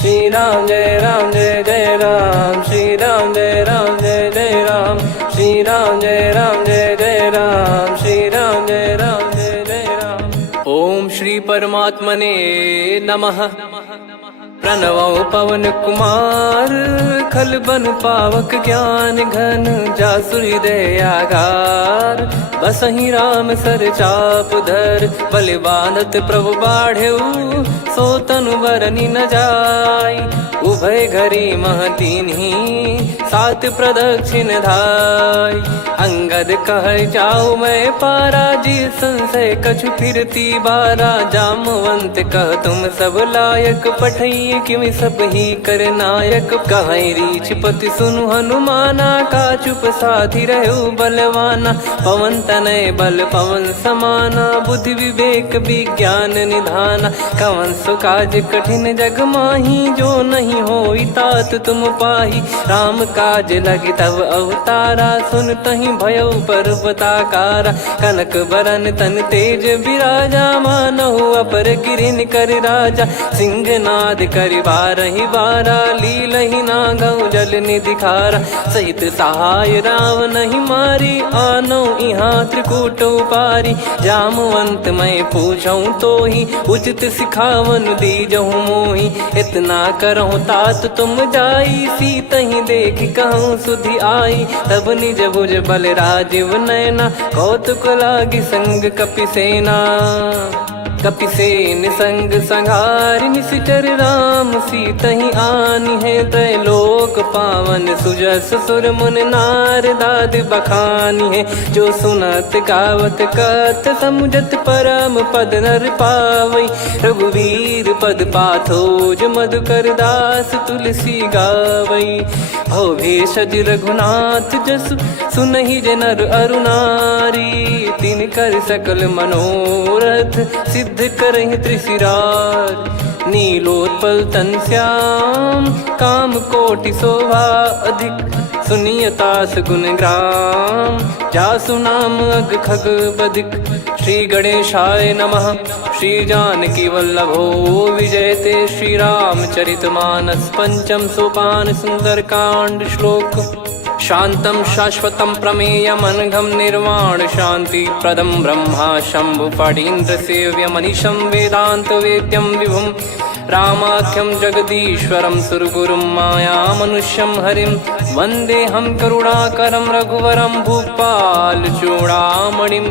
श्री राम जय जय राम, श्री राम जय जय राम, श्री राम जय जय राम, श्री राम जय जय राम। ओम श्री परमात्मने नमः। प्रणवो पवन कुमार, खल बन पावक ज्ञान घन, जासु हृदय आगार। बसहि राम सर चाप धर, बलि बांधत प्रभु बाढ़ेऊ, सो तनु बरनि न जाय। उभय घरी महतीन्ही, सात प्रदक्षिण धाय। अंगद कह जाऊ मैं पारा, जी संशय कछु फिरती बारा। जामवंत कह तुम सब लायक, पठई किमि सब ही कर नायक। कहीं रीछ पति सुनु हनुमाना, का चुप साधि रहु बलवाना। पवन तनय बल पवन समाना, बुद्धि विवेक विज्ञान निधाना। कवन सो काज कठिन जग माही, जो नहीं होई तात तुम पाही। राम काज लगी तब अवतारा, सुन तहि भयउ पर्वताकारा। कनक बरन तन तेज बिराजा, मानहु अपर गिरिन कर राजा। सिंहनाद करि बारहि बारा, लीलहि नागौ जल निधि खारा। सहित सहाय राम नहीं मारी, आनो इहाँ त्रिकूट उपारी। जामवंत मैं पूछऊँ तोहि, उचित सिखावन दीजहु मोहि। इतना करहु तात तुम जाई, सीतहि देख कहूँ सुधि आई। तब निज भुज बल राजीव नयना, कौतुक लागी संग कपिसेना। कपिसेन संग संघारि, निशिचर राम सीतहि आनी है। त्रैलोक पावन सुजस सुर मुन नार, दाद बखानी है। जो सुनत गावत कथ, समुझत परम पद नर पावई। रघुवीर पद पाथोज, मधुकर दास तुलसी गावई। भव भेषज रघुनाथ जसु, सुनहि जे नर अरु नारी। तिन कर सकल मनोरथ, सिद्ध करहि त्रिशिरार। नीलोत्पल तन श्याम, काम कोटि शोभा अधिक। सुनियतास गुण ग्राम, जासु नाम अग खग बदिक। श्री गणेशाय नमः। श्री जानकी वल्लभो विजयते, श्री रामचरित मानस। पंचम सोपान सुंदर कांड श्लोक। शांतं शाश्वतं प्रमेयमनघं, निर्वाण शांति प्रदं ब्रह्मा शंभु फणीन्द्र सेव्यमनिशं। वेदांत वेद्यं विभुं रामाख्यं जगदीश्वरं, सुरगुरुं माया मनुष्यं हरिं। वन्देऽहं करुणाकरं रघुवरं, भूपाल चूडामणिं।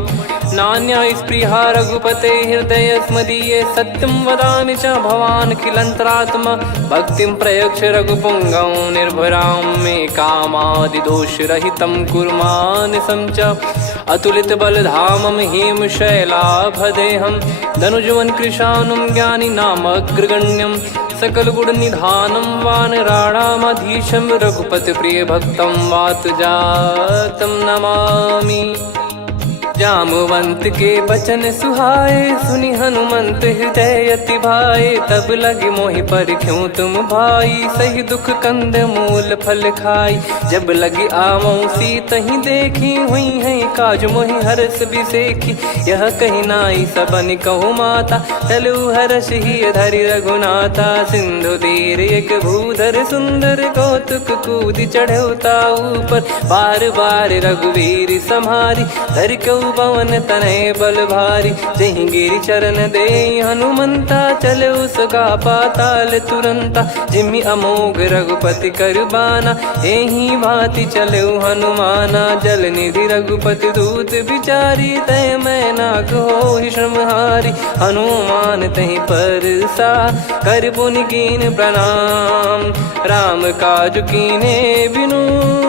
नान्या स्पृहा रघुपते हृदय स्मदीये, सत्यं वदामि च भवान् खिलन्तरात्मा। भक्तिं प्रयच्छ रघुपुङ्गं, निर्भरां मे कामादिदोषरहितं कुर्मानिसं च। अतुलित बलधामं हेमशैलाभदेहं, धनुजवन कृशानुं ज्ञानी नामग्रगण्यं। सकल गुण निधानं वानराणामधीशं, रघुपति प्रिय भक्तं वातजातं नमामि। जामवंत के बचन सुहाए, सुनि हनुमंत हृदय अति भाए। तब लगे मोहि पर क्यों तुम भाई, सही दुख कंद मूल फल खाई। जब लगे आवऊं सीतहि देखी, हुई है काज मोहि हरस बिसेखी। यह कही नाई सबन कहु माता, चलु हरष ही धरि रघुनाथा। सिंधु तीर एक भूधर सुंदर, कौतुक कूद चढ़ौता ऊपर। बार बार रघुवीर सम्हारी, धर कऊ पवन तनय बल भारी। जहि गिरि चरण दे हनुमंता, चले उसका पाताल तुरंता। जिमि अमोघ रघुपति कर बाना, एहि भांति चले हनुमाना। जल निधि रघुपति दूत बिचारी, तय मैं नाग होहि श्रमहारी। हनुमान तहि परसा, कर पुनि कीन प्रणाम। राम काज कीने बिनु,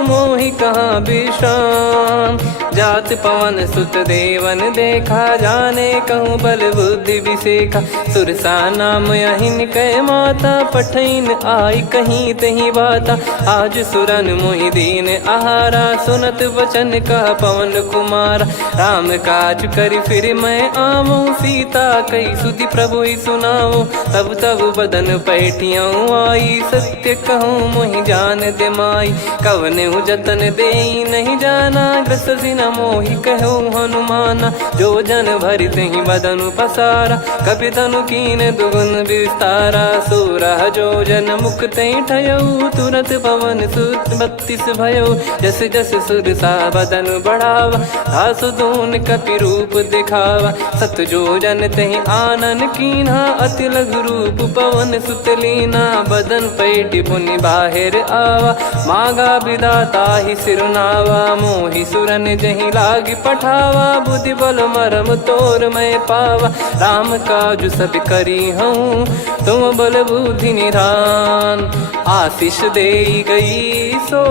मोहि कहाँ विश्राम। जात पवन सुत देवन देखा, जाने कहूँ बल बुद्धि विसेखा। सुरसा नाम अहिन कै माता, पठैन आई कहीं तही बाता। आज सुरन मोहि दीन आहारा, सुनत वचन कह पवन कुमारा। राम काज करि फिर मैं आवऊं, सीता कई सुधि प्रभु ही सुनाओ। तब तब बदन पैठियाँ आई, सत्य कहूँ मोहि जान दे माई। कवने जतन दे नहीं जाना, ग्रसि न मोहि कहो हनुमाना। जो जन भरि तेहि बदनु पसारा, कपि तनु कीन दुगुन विस्तारा। सोरह जो जन मुख तेहि ठयऊ, तुरत पवन सुत 32 भयऊ। जस जस सुरसा बदन बढ़ावा, आसु दून कपि रूप दिखावा। सत जो जन तेहि आनन कीन्हा, अति लघु रूप पवन सुत लीना। बदन पैटि पुनि बाहिर आवा, मागा विधाता ही सिरुनावा। मोहि सुरन जहि लागी पठावा, बुद्धि बल मरम तोर मैं पावा। राम काजु सब करी हूँ, तुम बल बुद्धि निधान। आशीष देई गई सो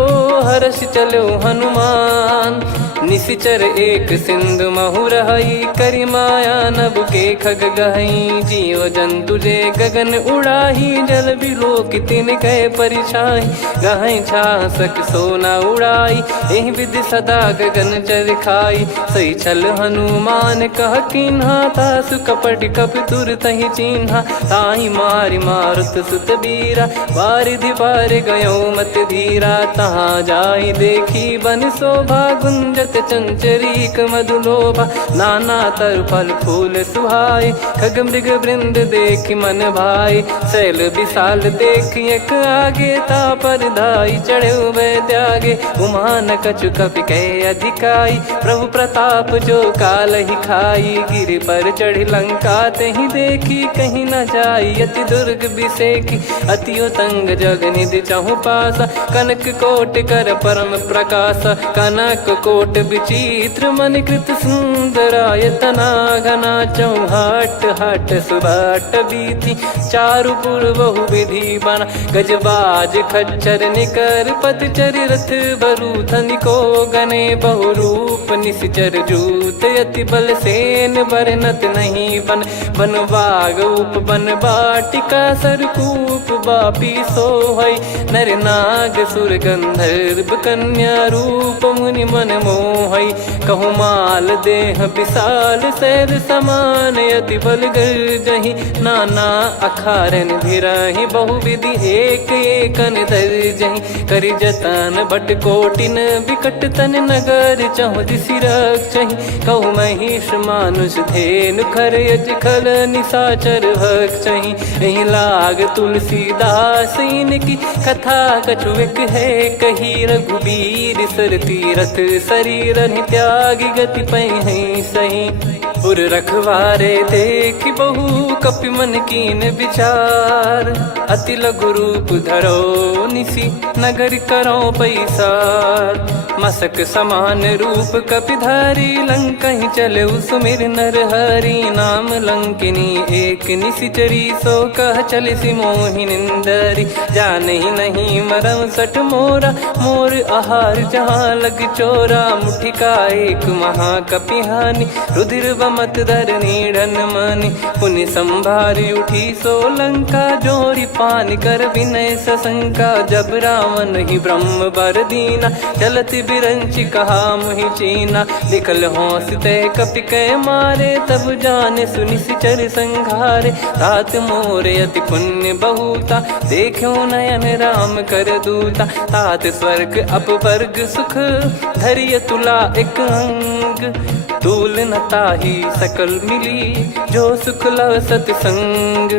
हर्ष चलो हनुमान। निशिचर एक सिंधु महु रहई, करी माया नभ के खग गहई। जीव जंतु जे गगन उड़ाही, जल बिलोक तिन कह परिछाई। गहई छासक सोना उड़ाई, एहि विधि सदा गगन चर खाई। सही छल हनुमान कह कीन्हा, तासु कपट कप तुर तहि चिन्हा। ताहि मारि मारुत सुत बीरा, वारिधि पार गयो मत धीरा। तहाँ जाई देखी बन शोभा, गुंजत चंचरीक मधुलोभा। नाना तर फल फूल सुहाए, खग मृग वृंद देख मन भाई। शैल विशाल देख एक आगे, तापर धाई चढ़े वै त्यागे। उमान कछु कपि कह अधिकाई, प्रभु प्रताप जो काल ही खाई। गिर पर चढ़ी लंका तेहि देखी, कहीं न जाई अति दुर्ग बिसेकी। अति उतंग जग निधि चहु पासा, कनक कोट कर परम प्रकाश। कनक कोट विचित्र मन कृत सुंदरायतना। घना चौहाट हाट सुबाट बीती, चारु पुर बहु विधि बना। गजबाज खच्चर निकर पतचर, रथ बरु धनिको गने। बहु रूप निशिचर जूत, अति बल सेन बरनत नहीं बन। बन बाग उप बन बाटिका, सरकूप बापी सोहई। नर नाग सुर गंधर्व कन्या, रूप मुनि मन मोहई। कहु माल देह विशाल, शैल समान अति बल गर्जहि। नाना अखारन भिरहि, बहु विधि एक एकन दर्जहि। करि जतन बट कोटिन, बिकट तन नगर चहु दिसि रक्षहि। कहु महिष मानुष धेनु, खर यज खल निशाचर भक्षहि। एहि लाग तुलसीदास इनकी, कथा कछु एक है कही। रघुबीर सर तीरथ शरीर, त्यागी गति पै सही। पुर रखवारे देख बहु, कपि मन कीन विचार। अति लघु रूप धरो निसी, नगर करो पैसार। मसक समान रूप कपि धारी, लंकहि चले सुमिर नर हरि। नाम लंकिनी एक निशिचरी, सो कह चलिसि मोहि निंदरी। जानहि नहीं मरम सठ मोरा, मोर आहार जहाँ लग चोरा। मुठिका एक महाकपिहानि, रुधिर बमत धरनी ढन मानि। पुनि संभारी उठी सो लंका, जोरी पान कर विनय सशंका। जब रावण ही ब्रह्म बर दीना, चलत बिरंचि कहा मुहि चीना। लिखल होंस ते कपि कै मारे, तब जाने सुनि सिचर संघारे। तात मोरे अति पुण्य बहुता, देखो नयन राम कर दूता। तात स्वर्ग अपवर्ग सुख, धरिय तुला एक अंग। तूल न ताहि सकल मिली, जो सुख लव सतसंग।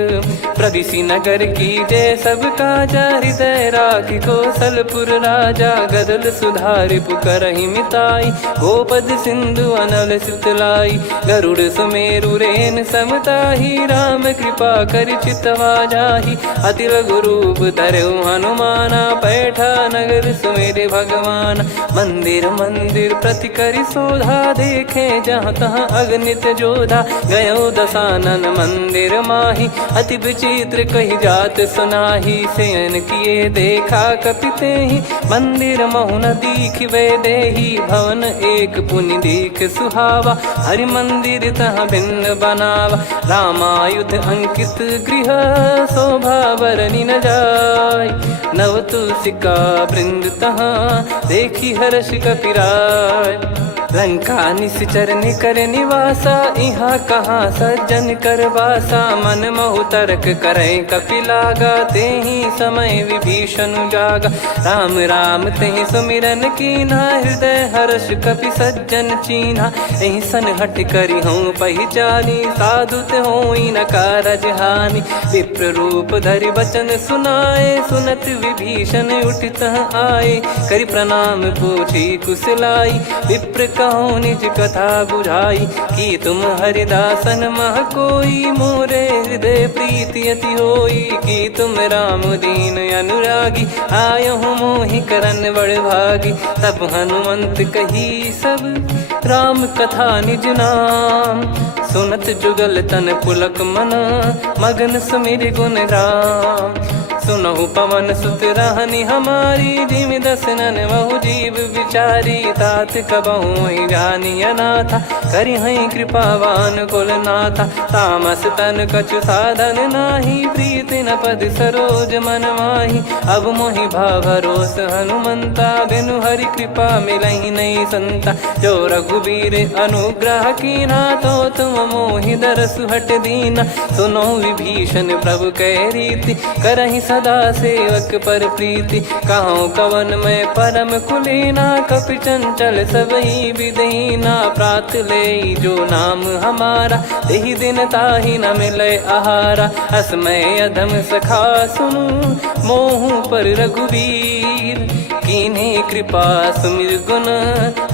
प्रविशि नगर की जय सब काजा, हृदय राखि कौशलपुर राजा। गदल सुधारि पुकरहि मिताई, गोपद सिंधु अनल सितलाई। गरुड़ सुमेरु रेन समताहि, राम कृपा करि चितवा जाहि। अति लघु रूप धरऊ हनुमाना, पैठा नगर सुमेरे भगवान। मंदिर मंदिर प्रति करि शोधा, देखे जहाँ तहाँ अगणित जोधा। गयो दशानन मंदिर माही, अति विचित्र कही जात सुनाही। शयन किए देखा कपि तेहि, मंदिर महु न दीख वे देही। भवन एक पुनि दीख सुहावा, हरि मंदिर तहाँ भिन्न बनावा। रामायुध अंकित गृह, शोभा बरनि न जाय। नव तुलसी का वृंद तहाँ, देखी हर्ष कपिराय। लंका निश्चर निकर निवासा, इहाँ कहाँ सज्जन कर वासा। मन महु तर्क करे कपिलागा, तेहि समय विभीषण जागा। राम राम तेहि सुमिरन कीन्हा, हृदय हर्ष कपि सज्जन चीन्हा। एहि सन हट करि हूँ पहिचानी, साधु ते होई न कारज हानि। विप्र रूप धरि वचन सुनाए, सुनत विभीषण उठित आए। करि प्रणाम पूछी कुशलाई, विप्र कहो निज कथा बुझाई। कि तुम हरिदासन मह कोई, मोरे हृदय प्रीति अति होई। कि तुम राम दीन अनुरागी, आयहु मोहि करन बड़ भागी। तब हनुमंत कही सब राम कथा निज नाम, सुनत जुगल तन पुलक मना, मगन सुमिर गुण राम। सुनहु पवन सुत रहनी हमारी, जिमि दसनन महु जीव विचारी। तात कबहु ही जानी अनाथा, करि हई कृपावान कुल नाथा। तामस तन कछु साधन नाही, प्रीति न पद सरोज मन माही। अब मोहि भाव भरोस हनुमंता, बिनु हरि कृपा मिलहि नहीं संता। जो रघुबीर अनुग्रह कीन्हा, तो तुम मोहि दरसु हट दीना। सुनो विभीषण प्रभु कह रीति, करहि सदा सेवक पर प्रीति। कहूँ कवन में परम कुलीना, कपि चंचल सबही विदहीना। प्रात ले जो नाम हमारा, तेहि दिन ताहि न मिले आहारा। असमय अधम सखा सुनु, मोहु पर रघुवीर। कीन्ही कृपा सुमिर गुण,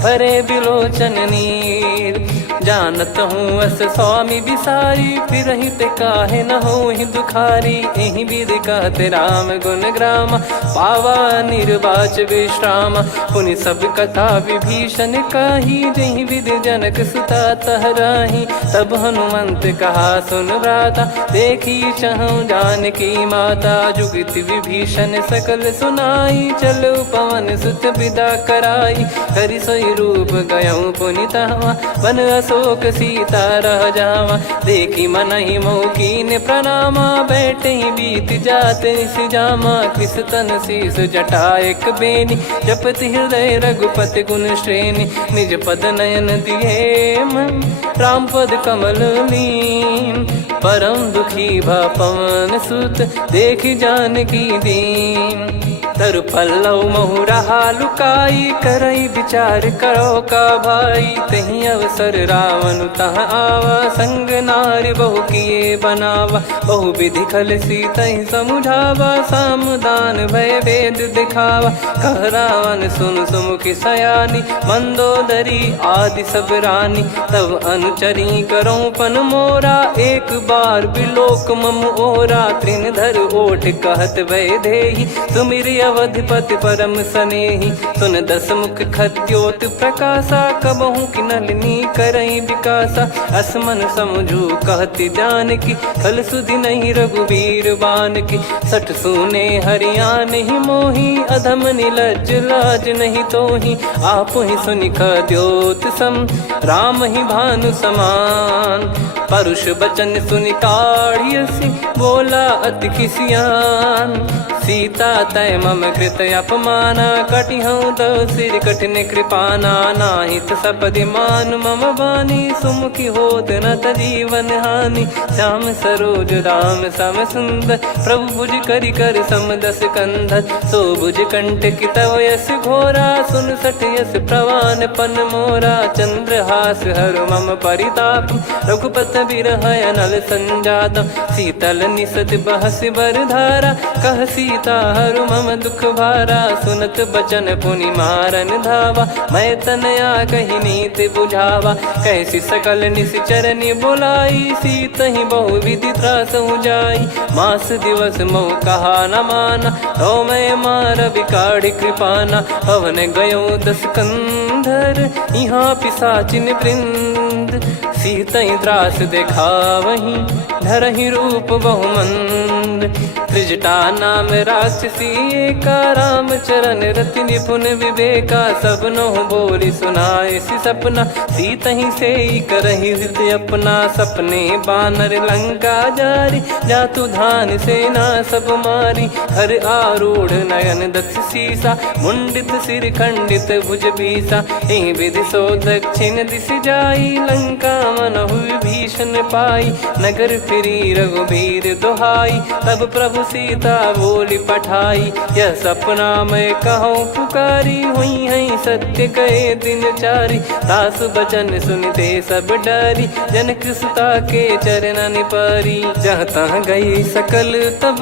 भरे बिलोचन नीर। जानत हूँ अस स्वामी बिसारी, फिरहि ते काहे न होहि दुखारी। एहि विधि कहते राम गुण ग्राम, पावा निर्वाच विश्राम। पुनि सब कथा विभीषण काही, जहि विधि जनक सुता तहराही। तब हनुमंत कहा सुन भ्राता, देखी चहु जानकी माता। जुगति विभीषण सकल सुनाई, चलो पवन सुत विदा कराई। करि सोई रूप गयऊँ पुनि तहवा, वन अशोक सीता रह जावा। देखी मनहि मोह कीन्ह प्रणामा, बैठे ही बीत जात निस जामा। कृस तन शीस जटा एक बेनी, जपति हृदय रघुपति गुण श्रेणी। निज पद नयन दिए मन, राम पद कमल लीन। परम दुखी भा पवन सुत, देखि जानकी दीन। तरु पल्लव महु रहा लुकाई, करई विचार करो का भाई। तहि अवसर रावण तह आवा, संग नारी बहु किए बनावा। बहु विधि खल सीतहि समुझावा, सामदान भय वेद दिखावा। कह रावण सुन सुमुखि सयानी, मंदोदरी आदि सब रानी। तब अनुचरी करो पन मोरा, एक बार बिलोक मम ओरा। तृण धर ओठ कहत भय देहि, सुमिर अवधिपति परम सनेहि। सुन दस मुख खद्योत प्रकाशा, कबहु कि नलिनी करई विकासा। असमन समझू कहति जानकी, खल सुधि नहीं रघुवीर बानकी। सठ सुने हरियाण ही मोही, अधम निलज्ज लाज नहीं तोही। आप ही सुनि खद्योत सम, राम ही भानु समान। परुष बचन सुनि काढ़ियसि, बोला अति किसियान। सीता तय मम कृत अपमाना, कटिहऊँ तव सिर कठिन कृपाना। नाहित सपदि मान मम बानी, सुमुखी होत न जीवन हानि। श्याम सरोज राम सम सुंदर, प्रभु भुज करि कर सम दस कंधर। सो भुज कंठ की तव यस घोरा, सुन सठ यस प्रवान पन मोरा। चंद्रहास हर मम परिताप, रघुपत बिरह अनल संजातम। शीतल निसत बहस बर धारा, कह सीता हरु मम दुख भारा। सुनत बचन पुनि मारन धावा, मैं तनया कहि नीति बुझावा। कैसी सकल निश्चरनि बुलाई, सीतहि बहु विधि त्रासहु जाई। मास दिवस मोह कहा न माना, तो मैं मार बिकाढ़ि कृपाना। पवन गयो दस कंधर, यहाँ पिशाचिन वृंद। मंद, सीतई त्रास देखावहीं धरहि रूप बहुमंद। त्रिजटा नाम राक्षसी एका, राम चरण रति निपुण विवेका। सबनो बोली सुनाए सि सपना, सीतहि से करहि हृद अपना। सपने बानर लंका जारी, जातु धान सेना सब मारी। हर आरूढ़ नयन दक्ष सीसा, मुंडित सिर खंडित भुज बीसा। एहि विधि सो दक्षिण दिश जाई, लंका मनहु विभीषण पाई। नगर फिरी रघुबीर दुहाई, तब प्रभु सीता बोली पठाई। यह सपना मैं कहूँ पुकारी, हुई है सत्य कहे दिन चारी। दास बचन सुनते सब डरी, जनक सुता के चरण परी। जहाँ तहाँ गई सकल तब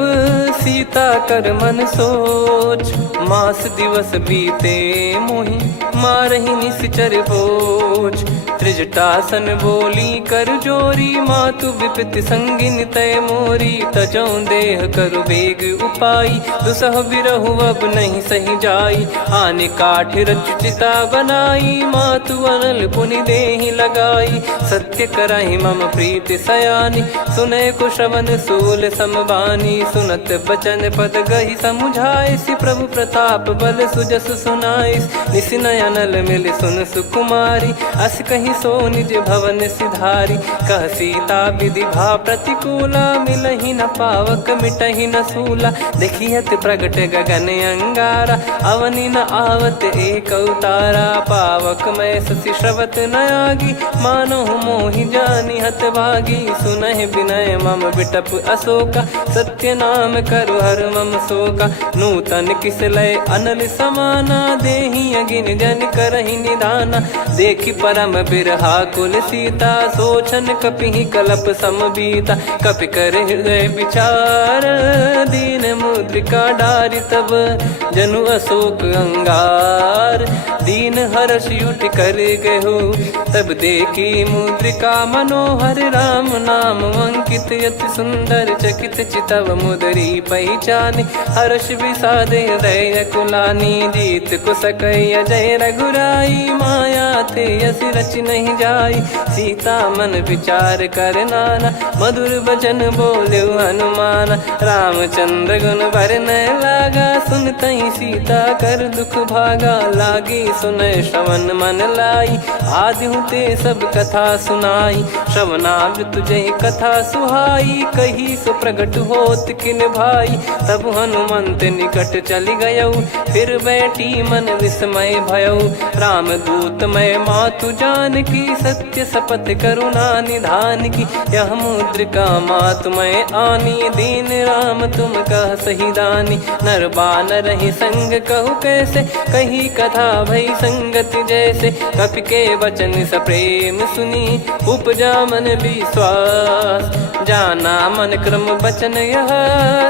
सीता कर मन सोच। मास दिवस बीते मोहि मारहि निश्चर बोझ। त्रिजटासन बोली कर जोरी, मातु विपत्ति संगिन तय मोरी। तजौ देह करु बेग उपाई, दुसह बिरहु अब नहीं सही जाई। आने काठ रचिता बनाई, मातु अनल पुनि देहि लगाई। सत्य करहि मम प्रीति सयानी, सुनय को श्रवण सूल समबानी। सुनत बचन पद गहि समुझाए, सि प्रभु प्रताप बल सुजस सुनाइस। निस नयनल मिल सुन सुकुमारी, अस कहि सो निज भवन सिधारी। कह सीता विधि भा प्रतिकूला, मिलहि न पावक मिटहि न सूला। देखियत प्रगट गगन अंगारा, अवनि न आवत एक अवतारा। पावक मैं शशि श्रवत न आगी, मानो मोहि जानि हत भागी। सुनहि विनय मम बिटप अशोका, सत्य नाम करु हर मम शोका। नूतन किस लय अनल समाना, देहि अगिन जन करहि निदाना। देखि परम बिरहा कुल सीता, सोचन कपिहि कलप समबीता। कपि कर हृदय विचार, दीन मुद्रिका डारि तब जनु अशोक अंगार। दीन हर्ष उठ कर गहु, तब देखी मुद्रिका मनोहर। राम नाम अंकित अति सुंदर, चकित चितव मुदरी पहचान। हर्ष विषाद हृदय कुलानी, जीत को सकय जय रघुराई। माया थे यस रच नहीं जाई, सीता मन विचार कर नाना। मधुर बचन बोले हनुमान, रामचंद्र गुण बरनै लागा। सुनतहि सीता कर दुख भागा, लागी सुनय श्रवण मन लाई। आदि ते सब कथा सुनाई, श्रवणामृत जय कथा सुहाई। कही सो प्रगट होत किन भाई, तब हनुमंत निकट चली गयौ। फिर बैठी मन विस्मय भयौ, राम दूत मैं मातु जानकी। सत्य शपथ करुणा निधान की, यह मुद्रिका मातु मैं आनी। दीन राम तुम कह सही दानी, नर बानर ही संग कहु कैसे। कही कथा भई संगति जैसे, कपि के वचन सप्रेम सुनी। उपजा मन विश्वास, जाना मन क्रम बचन यह।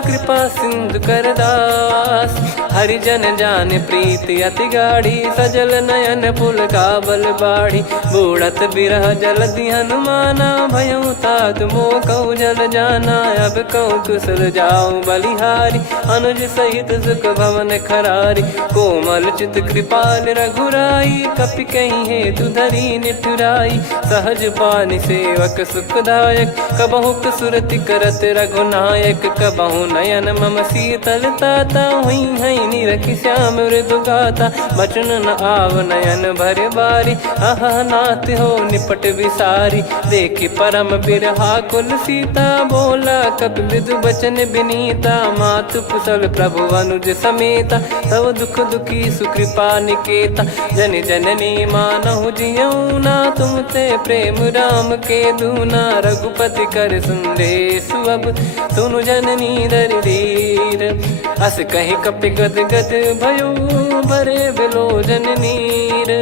कृपा सिंधु कर दास, हरिजन जान प्रीति अति गाढ़ी। सजल नयन पुल का बल बाढ़ी, बूढ़त बिरह जल दी हनुमाना। भयउ तात मोह कहु जल जाना, अब कहु कुशल जाऊं बलिहारी। अनुज सहित सुख भवन खरारी, कोमल चित कृपाल रघुराई। कपि कहीं हेतु धरी निठुराई, सहज पानि सेवक सुखदायक। कबहु सुरति करत रघुनायक, कबहु नयन मम शीतल ताता। हुई है निरखि श्याम मृदु गाता, बचन न आव नयन भर बारी। आहा नाथ हो निपट विसारी, देखि परम बिरहा कुल सीता। बोला कपि मृदु बचन बिनीता, मातु कुशल प्रभु अनुज समेता। तव दुख दुखी सुकृपा निकेता, जन जननी मानहु जियऊ ना। तुम ते प्रेम राम के दूना, रघुपति कर संदेश अब सुनु जननी दर धीर। अस कहि कपि गद गद भयो, भरे बिलोचन नीर।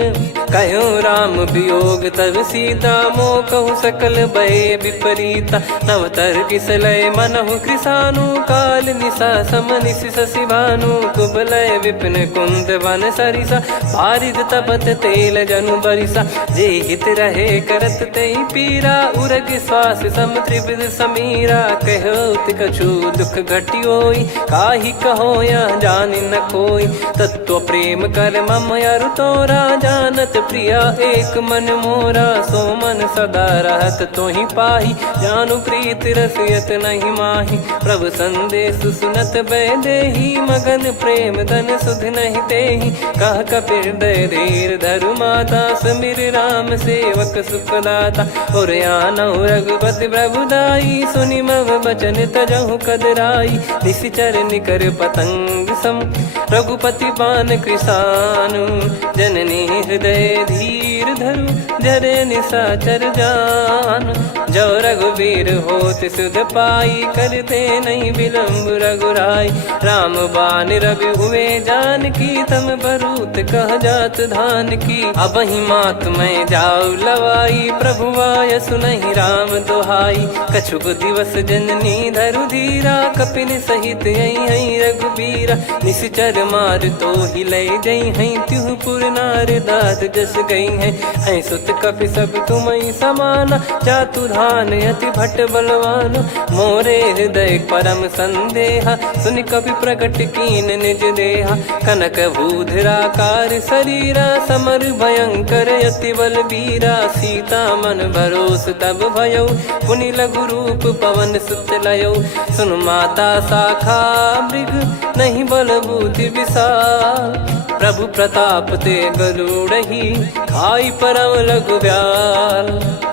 कहो राम वियोग तब सीता, मोह कहु सकल भय विपरीता। नवतर किसलय मनहु कृसानु, काल निशा समनिशि शशि भानु। कुबलय विपिन कुंद वन सरिसा, पारिद तपत तेल जनु बरिसा। जे हित रहे करत तेहि पीरा, उरग श्वास सम त्रिविध समीरा। कहो कछु दुख घटियोई, काहि कहो या जान न कोई। तत्व प्रेम कर मम अरु तोरा, जानत प्रिया एक मन मोरा। सो मन सदा रहत तो ही पाही, जानु प्रीत रसियत नहीं माही। प्रभु संदेश सुनत बैदेही, मगन प्रेम धन सुध नहीं तेही। कह कपिर दय धीर धरु माता, समिर राम सेवक सुखदाता। और आनौ रघुपति प्रभुदाई, सुनि मव बचन तजहु कदराई। निशिचर निकर पतंग सम, रघुपति पान कृसानु। जननी हृदय धीर धरु, जरे निशाचर जान। जो रघुवीर होत सुध पाई, करते नहीं विलम्ब रघुराई। राम बान रवि हुए जानकी, तम बरूत कह जात धान की। अब ही मात मैं जाऊ लवाई, प्रभु आय सुनहि राम दोहाई। कछुक दिवस जननी धरु धीरा, कपिन सहित यही रघुबीरा। निशिचर मार तो ही ले जई हैं, त्युह पुर नार दाद जस गई हैं। सुत कपि सब तुमहि समाना, जातु धान अति भट बलवान। मोरे हृदय परम संदेहा, सुनि कपि प्रकट कीन निज देहा। कनक भूधराकार शरीरा, समर भयंकर अति बलबीरा। सीता मन भरोस तब भयउ, पुनि लघु रूप पवन सुत लयउ। सुन माता शाखा मृग, नहीं बल बुद्धि विशाल। प्रभु प्रताप ते गरुड़ही, खाई परम लघु ब्याल।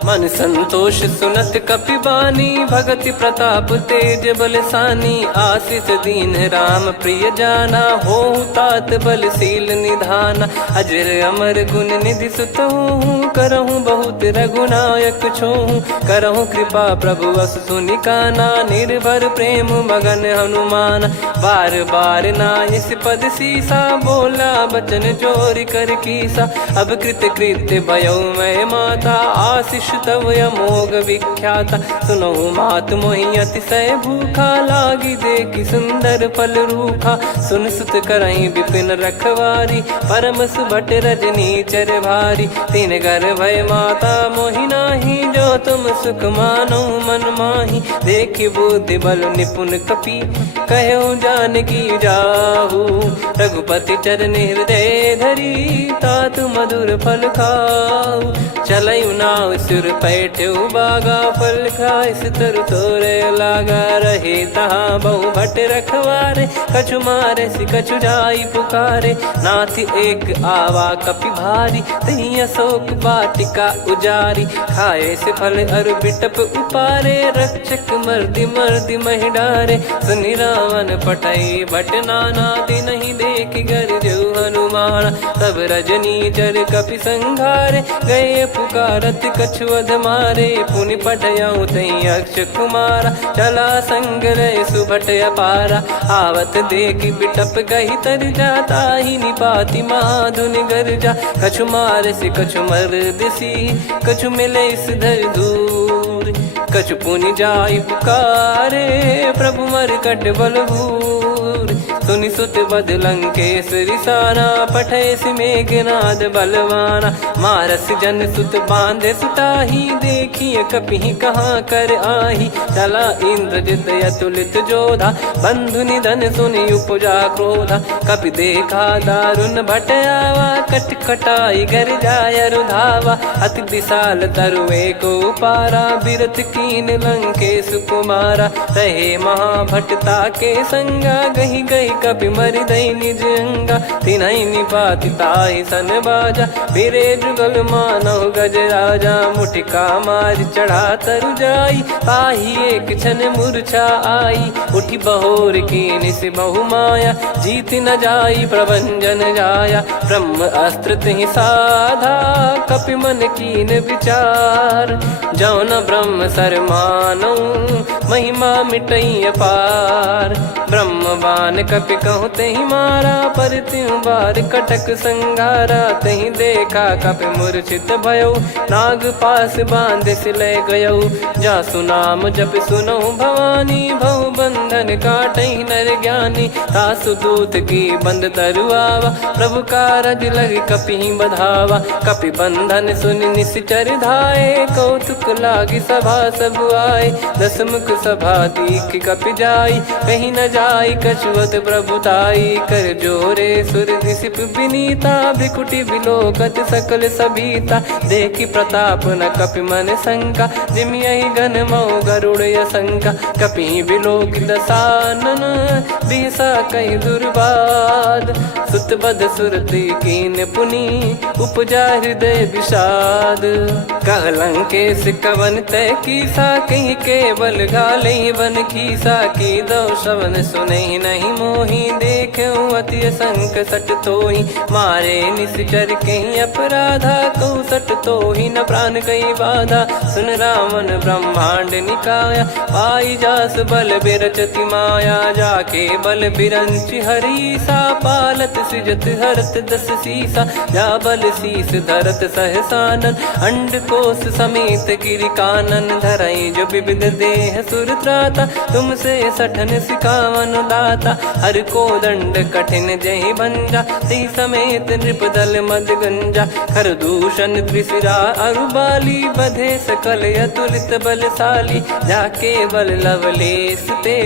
मन संतोष सुनत कपि बानी, भगति प्रताप तेज बलसानी। आशीष दीन राम प्रिय जाना, होहु तात बलशील निधाना। अजर अमर गुण निधि सुतहु, करहु बहुत रघुनायक छोहु। करहु कृपा प्रभु अस सुनि काना, निर्भर प्रेम मगन हनुमान। बार बार नायस पद सीसा, बोला बचन चोरी कर कीसा। अब कृत कृत्य भयउ मैं माता, आशीष तव अमोघ विख्याता। सुनहु मात मोहि अतिशय भूखा, लागी देखि सुंदर फल रूखा। सुन सुत करहि विपिन रखवारी, परम सुभट रजनी चर भारी। तीन घर भय माता मोहि नाही, जो तुम सुख मानो मन माही। देखि बुद्धि बल निपुण कपि, कहु जानकी जाहु। रघुपति चरण हृदय धरी, तात मधुर फल खाऊ। चलयु नाव सुर पैठ्यु बागा, फल खाइस तरु तोरे लागा। रहे तहाँ बहु भट रखवारे, कछु मारे सि कछु जाई पुकारे। नाथ एक आवा कपि भारी, तही अशोक वाटिका उजारी। खाए से फल अरु बिटप उपारे, रक्षक मर्दि मर्दि महि डारे। सुनि रावण पटई भट नाना, तिनहि देखि गरजउ हनुमान। तब रजनी चर कपि संघारे, गए पुकारत कछु अध मारे। पुनि पठयउ तई अक्ष कुमारा, चला संग रहे सुभट अपारा। आवत देखि बिटप गही तर जाता, ही निपाति महाधुनि गर्जा। कछु मार से कछु मर्दिसी, कछु मिले इस धर दूर। कछु पुनि जाई पुकारे, प्रभु मरकट बलभूर। सुनि सुत बद लंकेश्वरी साना, पठय मेघनाद बलवाना। मारस जन सुत बांधे सुताही, देखिए कपि कहाँ कर आही। चला इंद्रजित अतुलित जोधा, बंधु निधन सुनि उपजा क्रोधा। कपि देखा दारुण भट आवा, कट कटाई गर जाय रुधावा। अति विशाल तरुए को पारा, बिरत कीन लंकेश कुमारा। रहे महाभटता के संगा, गही गही कपि मरि दई निज अंगा। तिन्हि निपाति ताहि सन बाजा, फिरे जुगल मानव गज राजा। मुटिका मार चढ़ा तरु जाई, ताहि एक क्षण मूर्छा आई। उठि बहोर कीन से बहु माया, जीत न जाई प्रभंजन जाया। ब्रह्म अस्त्र तिहि साधा, कपि मन कीन विचार। जौ न ब्रह्म सर मानौ, महिमा मिटई अपार। ब्रह्म बान कपि कहु तहि मारा, पर त्यों बार कटक संगारा। तहि देखा कपि मूर्छित भयउ, नाग पास बांध सिले गयउ। जासु नाम जप सुनहु भवानी, भव बंधन काटहि नर ज्ञानी। तासु दूत की बंद तरुआवा, प्रभु कारज लग कपि बधावा। कपि बंधन सुनि निश्चर धाये, कौतुक लागी सभा सब आए। दस मुख सभा दीख कपि जाई, कहीं न जाई कछुवत प्रभुताई। कर जोरे सुर दिसिप विनीता, भ्रिकुटि बिलोकत सकल सबीता। देखि प्रताप न कपि मन शंका, जिमियहि गन मऊ गरुड़ असंका। कपि बिलोक दसानन, बिहसा कहि दुर्वाद। सुत बध सुरति कीन पुनि, उपजा हृदय विषाद। कहलंकेश कवन तय कीसा, कहीं केवल गाले बन खीसा। की दो श्रवण सुने नहीं मोही, देखे अति संक सट तोही। मारे निश्चर कहीं अपराधा, कहूँ सट तोही न प्राण कहीं बाधा। सुन रावण ब्रह्मांड निकाया, पाई जास बल बिरचति माया। जाके बल बिरंच हरीसा, पालत सृजत हरत दस सीसा। जा बल शीस धरत सहसानन, अंड कोश समेत गिरि कानन। धरई जो विविध देह सुर त्राता, तुमसे सठन सिखावन दाता। हर को दंड कठिन जहि भंजा, ती समेत नृप दल मद गंजा। खर दूषण त्रिशिरा अरुबाली, बधे सकल अतुलित बलशाली। जाके बल लवलेश ते,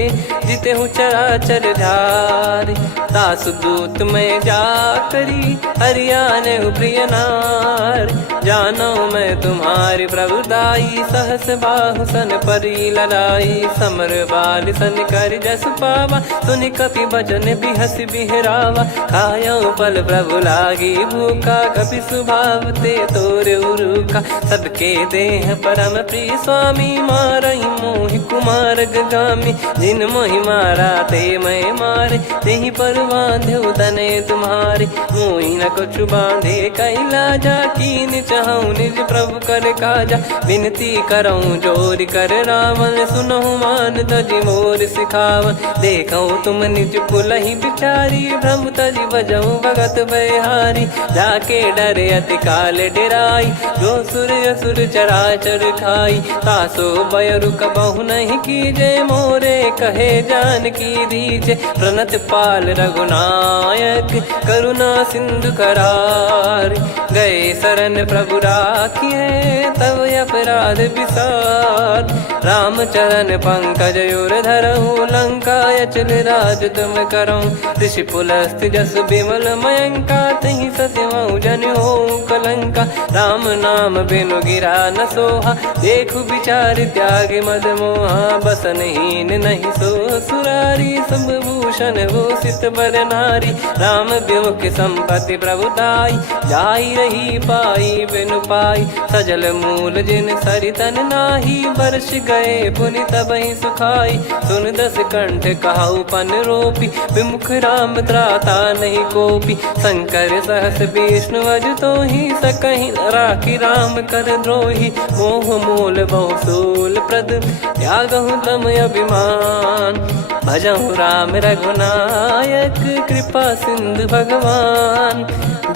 जिते हूँ चराचर धारी। दास दूत में जा करी, हरियाने प्रिय नार। जानो मैं तुम्हारी प्रभुताई, सहस बाहु सन परी लड़ाई। समर बाल सन कर जस पावा, सुनि कपि भजन बिहस बिहरावा। खायो पल प्रभु लागी भूखा, कपि स्वभाव ते तोर उरुखा। सबके देह परम प्रिय स्वामी, मारई मोहि कुमार गगामी। जिन मोहि मारा ते मैं मारे, तेहि पर बांधो तने तुम्हारे। मोहि न कुछ बांधे कैलाजा, कीन चाहूँ निज प्रभु कर काजा। विनती करऊँ जोर कर रावण, सुनहु मान तजि मोर सिखावन। देखऊँ तुम निज पुलहि बिचारी, भ्रम तजि बजऊँ भगत बहारी। जाके डरे अति काल डेराई, जो सुर असुर चराचर खाई। तासो बयरु कबहु नहीं कीजे, मोरे कहे जान की दीजे। प्रणत पाल रघुनायक, करुणा सिंधु करार। गए शरण प्रभु राखिए, तब अपराध विसार। राम चरण पंकज उर धरऊँ, लंका अचल राज तुम करऊँ। ऋषि पुलस्त जस विमल मयंका, तहि सत्यमऊ जन हो कलंका। राम नाम बिनु गिरा न सोहा, देखु विचार त्याग मद मोहा। बसनहीन नहीं सो सुरारी, सब भूषण भूषित बर नारी। राम विमुख संपत्ति प्रभुताई, जाई रही पाई बिनु पाई। सजल मूल जिन सरितन नाही, वर्ष गए पुनि तबहि सुखाई। सुन दस कंठ कहाऊ पन रोपी, विमुख राम त्राता नहीं कोपी। शंकर सहस विष्णु अज तोहि, सकहि न राखी राम कर द्रोही। मोह मूल बहु सूल प्रद, त्यागहु तम अभिमान। भजहु राम रघुनायक, कृपा सिंधु भगवान।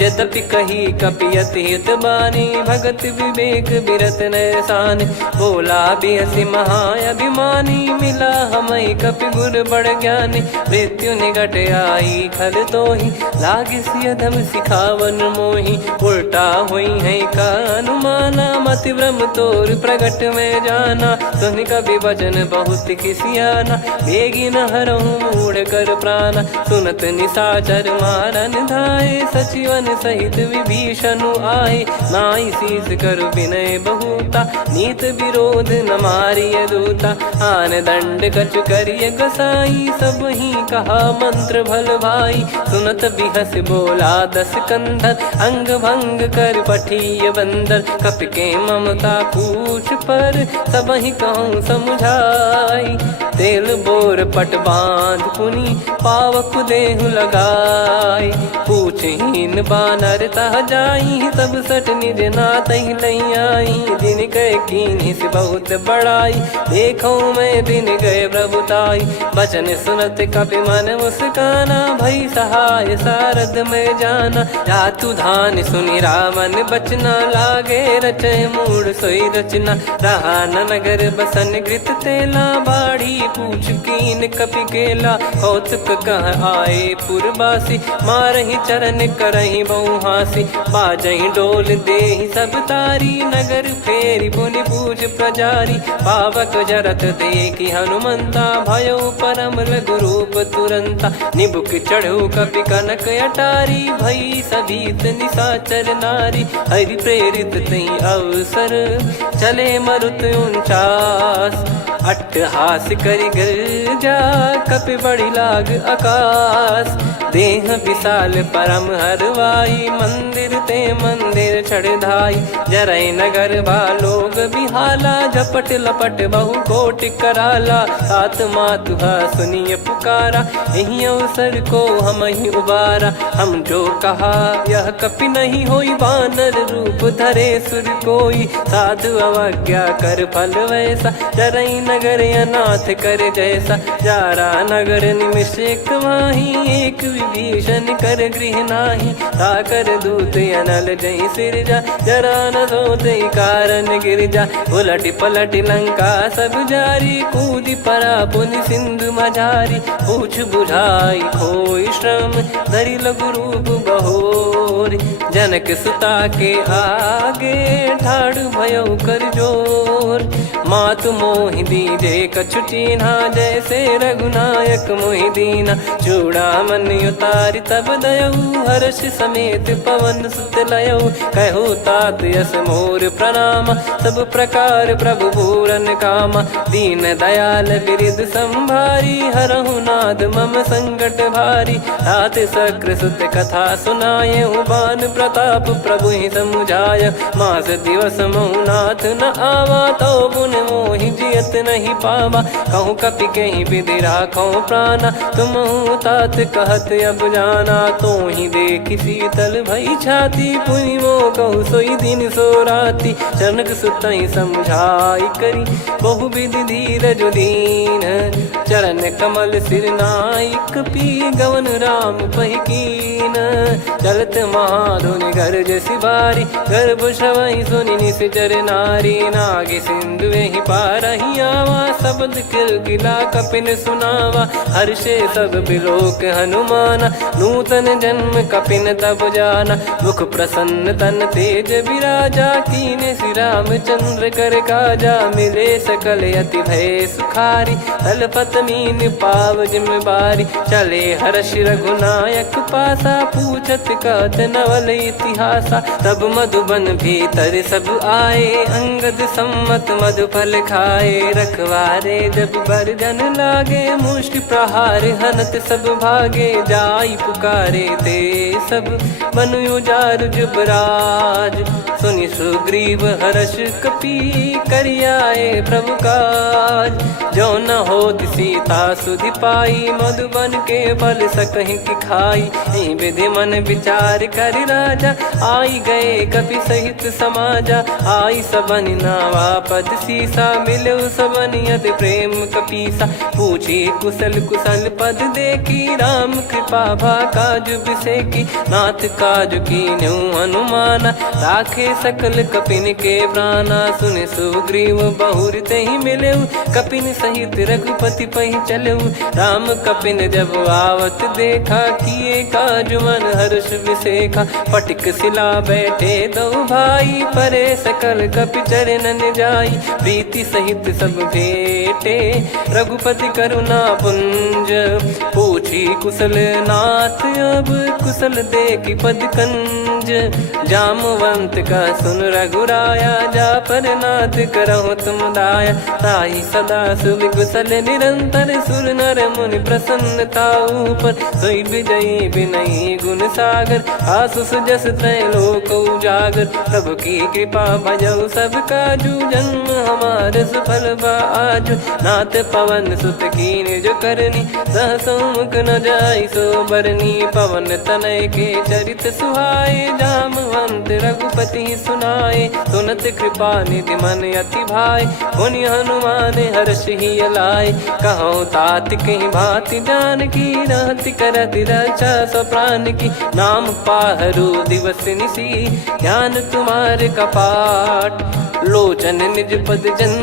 यद्यपि कही कपियति हित बानी, भगत विवेक बिरत नैसान। बोला बिहसि महाअभिमानी, मिला हमई कपि गुर बड़ ज्ञानी। मृत्यु निकट आई खल तोहि, लागिसि अधम सिखावन मोहि। उल्टा हुई है का अनुमाना, मति भ्रम तोर प्रगट में जाना। सुन कवि वचन बहुत खिसियाना, बेगी न हरहु मूढ़ कर प्राणा। सुनत निशाचर मारन धाये, सचिवन सहित विभीषणु आए। नाई शीस कर विनय बहुता, नीत विरोध न मारिय दूता। आन दंड कछु करिय गसाई, सब ही कहा मंत्र भल भाई। सुनत बिहस बोला दस कंधर, अंग भंग कर पठिय बंदर। कपि के ममता पूछ पर, सब ही कहूँ समुझाई। तेल बोर पट बांध पुनि, पावक देहु लगाई। पूछहीन बानर तह जाई, सब सट निज नातहि लई आई। दिन गए कीन्ही से बहुत बड़ाई, देखो मैं दिन गए प्रभुताई। बचन सुनत कपि मन मुस्काना, भई सहाय सारद में जाना। जातु धान सुनि रावण बचना, लागे रचय मूढ़ सोई रचना। रहा न नगर बसन घृत तेला, बाढ़ी पूछ कीन कपि केला कौतुक कह आए पुरबासी मारही चरण करही बहु हासी बाजही डोल देहि सब तारी नगर फेरी पुनि पूज प्रजारी पावक जरत देखी हनुमंता भयो परम लघु रूप तुरंता निबुक चढ़ू कपि कनक अटारी भई सभीत निशाचर नारी हरि प्रेरित तई अवसर चले मरुत 49 अट्टहास करि गिरजा कपि बड़ी लाग आकाश देह विशाल परम हरवाई मंदिर ते मंदिर चढ़ाई जरई नगर बालोग बिहाला झपट लपट बहु कोट कराला सात मातुहा सुनिय पुकारा यही अवसर को हम ही उबारा हम जो कहा यह कपि नहीं होई बानर रूप धरे सुर कोई साधु अवज्ञा कर फल वैसा जरई नगर अनाथ कर जैसा जारा नगर निमिष एक माही एक विभीषण कर गृह नाही ताकर दूत अनल जय सिरजा जरा न सोते कारण गिरजा उलट पलट लंका सब जारी कूदी परा पुनि सिंधु मझारी पूछ बुझाई खोई श्रम धरि लघु रूप बहोरी जनक सुता के आगे ठाड़ भयो कर जोर मातु मोहि दीजे कछु चीन्हा जैसे रघुनायक मोहि दीना चूड़ामन उतारि तब दयऊ हर्ष समेत पवन सुत लयऊ कहु तात यस मोर प्रणाम सब प्रकार प्रभु पूरन कामा दीन दयाल बिरिद संभारी हरहु नाद मम संकट भारी तात सक्र सुत कथा सुनाये बान प्रताप प्रभु ही समुझाय मास दिवस महु नाथ न आवा तो पुन मोहि जियत नहीं पावा कहूँ कपि कहीं विधि राखो प्राणा तुम तात कहत अब जाना तो ही देख शीतल भई छाती पुनि मो कहु सोई दिन सो राती जनक सुतई समझाई करी बहु विधि धीरज दीन चरण कमल सिर नाइक पी गवन राम पहिकीन चलत महाधुनि गर्ज सिबारी गर्भ श्रवहि सुनि निश्चर नारी नागे सिंधु ही पारही आवा शब्द किलकिला कपिन सुनावा हर्षे सब बिलोक हनुमाना नूतन जन्म कपिन तब जाना मुख प्रसन्न तन तेज विराजा कीने श्री रामचंद्र कर काजा मिले सकल अति भय सुखारी तलपत मीन पाव जिम्मेवारी चले हर्ष रघुनायक पासा पूछत कहत नवल इतिहासा तब मधुबन भीतर सब आए अंगद सम्मत मधुफल खाए रखवारे जब बरजन लागे मुष्टि प्रहार हनत सब भागे जाई पुकारे ते सब मनु उजार जुबराज सुनि सुग्रीव हर्ष कपि करियाए प्रभु काज जो न हो सीता सुधि पाई मधुबन के फल सकहि की खाई विधि मन विचार कर राजा आई गए कपि सहित समाजा आई सबन नावा पद सीसा मिलो सबनियत प्रेम कपीसा पूछी कुशल कुशल पद देखी राम कृपा भा काज बिसेकी नाथ काज की न्यू हनुमाना राखे सकल कपिन के प्राणा सुन सुग्रीव बहुर ते ही मिले कपिन सहित रघुपति पहि चले राम कपिन जब आवत देखा किए काज मन हर्ष विसेखा पटिक सिला बैठे दो भाई परे सकल कपि चरणन जाई प्रीति सहित सब भेटे रघुपति करुणा पुंज पूछी कुशल नाथ अब कुशल देखी पद कंज जामवंत का सुन रघुराया जा पर नाथ करहु तुम दाया ताई सदा सुभि कुशल निरंतर सुर नर मुनि प्रसन्नता ऊपर सोई विजयी विनयी गुण सागर आसु सुजस त्रैलोक उजागर प्रभु की कृपा भजऊ सब काजू जन्म हमार सफल बाजू नाथ पवन सुत कीन जो करनी सहसो मुख न जाई सो बरनी पवन तनय के चरित सुहाए जामवंत रघुपति सुनाए सुनत कृपा निधि मन अति भाई पुनि हनुमान हर्ष ही लाए कहो तात कहीं भांति जान की रहति करति रक्षा सो प्राण की नाम पाहरू दिवस निसी ध्यान तुम्हारे कपाट लोचन निज पद जन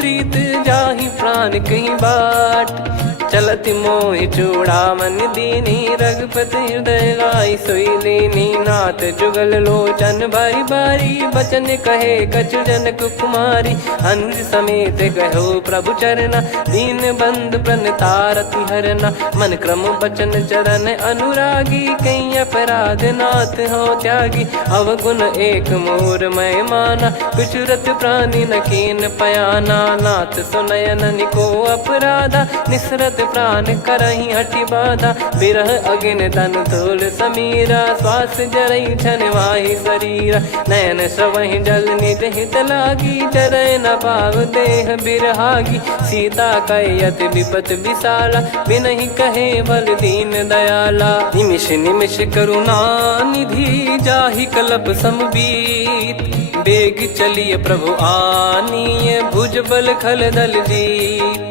प्रीत जाहि प्राण कहीं बाट। चलत मोहि चूड़ामन दीनी रघुपति हृदय लाई सोई लीनी। नाथ जुगल लोचन बारी बारी बचन कहे कछु जनक कुमारी। हंस समेत गहो प्रभु चरना दीन बंद प्रणतारति हरना। मन क्रम बचन चरण अनुरागी कहीं अपराध नाथ हो त्यागी। अवगुण एक मोर मैं माना विचुरत प्राणी न कीन पयाना। नाथ सुनयन निको अपराधा निसरत प्राण करही हटि बाधा। बिरह अगिन तन तोल समीरा श्वास जरई छन वाहि शरीरा। नयन सवहि जल निज हित लागी चरय न पाव देह बिरहागी। सीता कयत विपत विशाला बिनहि कहे बल दीन दयाला। निमिष निमिष करुणा निधि जाहि कलप समबीत। बेग चलिए प्रभु आनीय भुज बल खल दल जीत।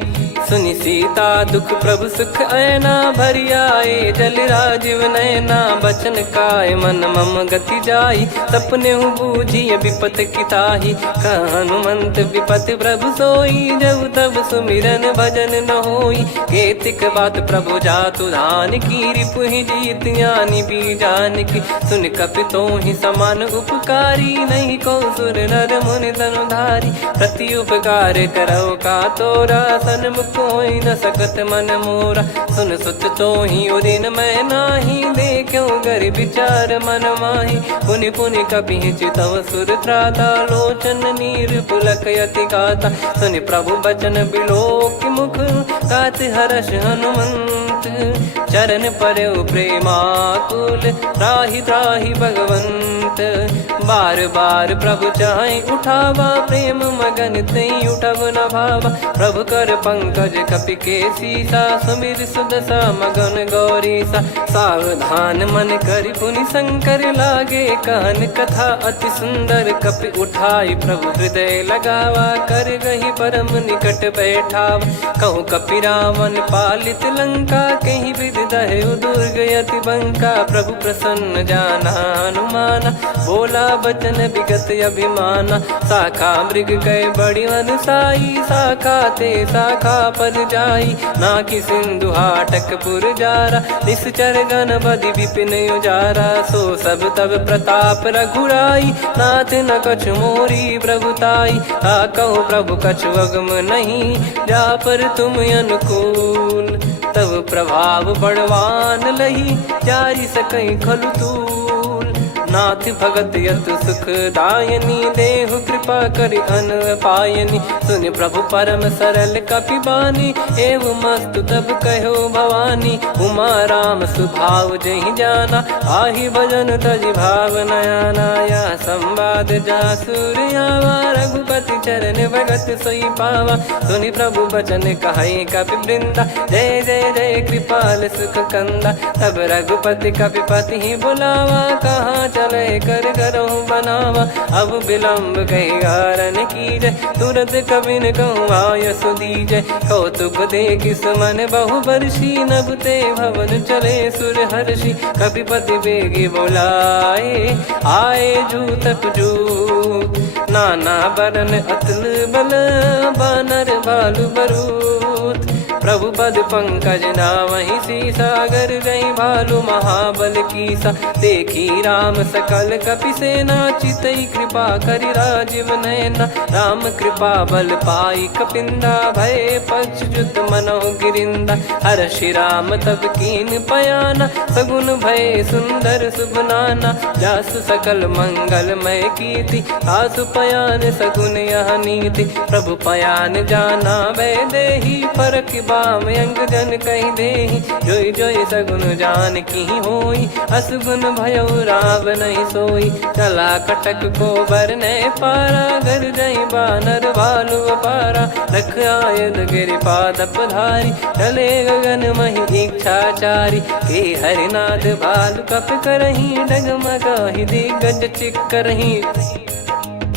सुनि सीता दुख प्रभु सुख ऐना भरि आए जल राजीव नैना। बचन काय मन मम गति जाई सपने बूझी विपत किताही। हनुमंत विपत प्रभु सोई जब तब सुमिरन भजन न होई। केतिक बात प्रभु जातु धान की रिपुहि जीत ज्ञानी बीजान की। सुन कपितो ही समान उपकारी नहीं को सुर नर मुनि तनुधारी। प्रति उपकार करो का तोरा सन्मुख कोई न सकत मन मोरा। सुन सुत तो ही उदिन मैं नाही देखो गर विचार मन माही। पुनि पुनि कपि चितव सुर त्राता लोचन नीर पुलक यति गाता। सुनि प्रभु बचन बिलोक मुख गात हर्ष हनुमंत। चरण परयो प्रेमाकुल त्राहि त्राहि भगवंत। बार बार प्रभु चाहि उठावा प्रेम मगन तई उठब न भावा। प्रभु कर पंकज कपि के सीसा सुमिर सुदशा मगन गौरीसा। सावधान मन करि पुनि शंकर लागे कहन कथा अति सुंदर। कपि उठाई प्रभु हृदय लगावा कर गही परम निकट बैठावा। कहूँ कपि रावण पालित लंका कहीं विधि दहु दुर्ग यति बंका। प्रभु प्रसन्न जाना हनुमाना बोला बचन विगत अभिमाना। शाखा मृग गए बड़ी अनुसाई शाखा ते शाखा पर जाई। ना कि सिंधु हाटक पुर जारा निश्चर गण बदि विपिन उजारा। सो सब तब प्रताप रघुराई नाथ न कछु मोरी प्रभुताई। कहूँ प्रभु कछु अगम नहीं जा पर तुम अनुकूल। तब प्रभाव बड़वान लही जारी सकई खलु तूल। नाथ भगत यत सुख दायनी देहु कृपा करि अन पायनी। सुन प्रभु परम सरल कपि बानी एवं मस्तु तब कहो भवानी। उमा राम सुभाव जहि जाना आहि भजन तजि भाव नयाना। या संवाद जासुर आवा रघुपति चरण भगत सोई पावा। सुनि प्रभु बचन कहै कपि वृंदा जय जय जय कृपाल सुख कंदा। तब रघुपति कपि पति बुलावा कहाँ चले कर करहु बनावा। अब विलम्ब कही कारण कीजय तुरत कबिन कहूँ आयस दीजय। कौतुक देख सुमन बहु बरसी नभ ते भवन चले सुर हर्षि। कपिपति बेगी बोलाए आए जूतक जूत। नाना बरन अतुल बल बानर बालु बरूत। प्रभु पद पंकज नावहि सीसागर गई भालु महाबल कीसा। देखी राम सकल कपि सेना चितई कृपा करि राजीव नयना। राम कृपा बल पाई कपिंदा भय पक्ष जुत मनो गिरिंदा। हर्षि राम तब कीन पयाना सगुन भय सुंदर शुभ नाना। जासु सकल मंगलमय कीर्ति आसु पयान सगुन यह नीति। प्रभु पयान जाना वै देहि फरक बाम अंग जन कहीं देहि। जोई जोई सगुन जान की होई असगुन भयो राव नहीं सोई। चला कटक को बरने पारा घर जई बानर भालु पारा। रख आयद गिरि पाद पधारी चले गगन मही इच्छाचारी। के हरिनाथ भालु कप करही डगमगाहि दिग्गज चिक्करही।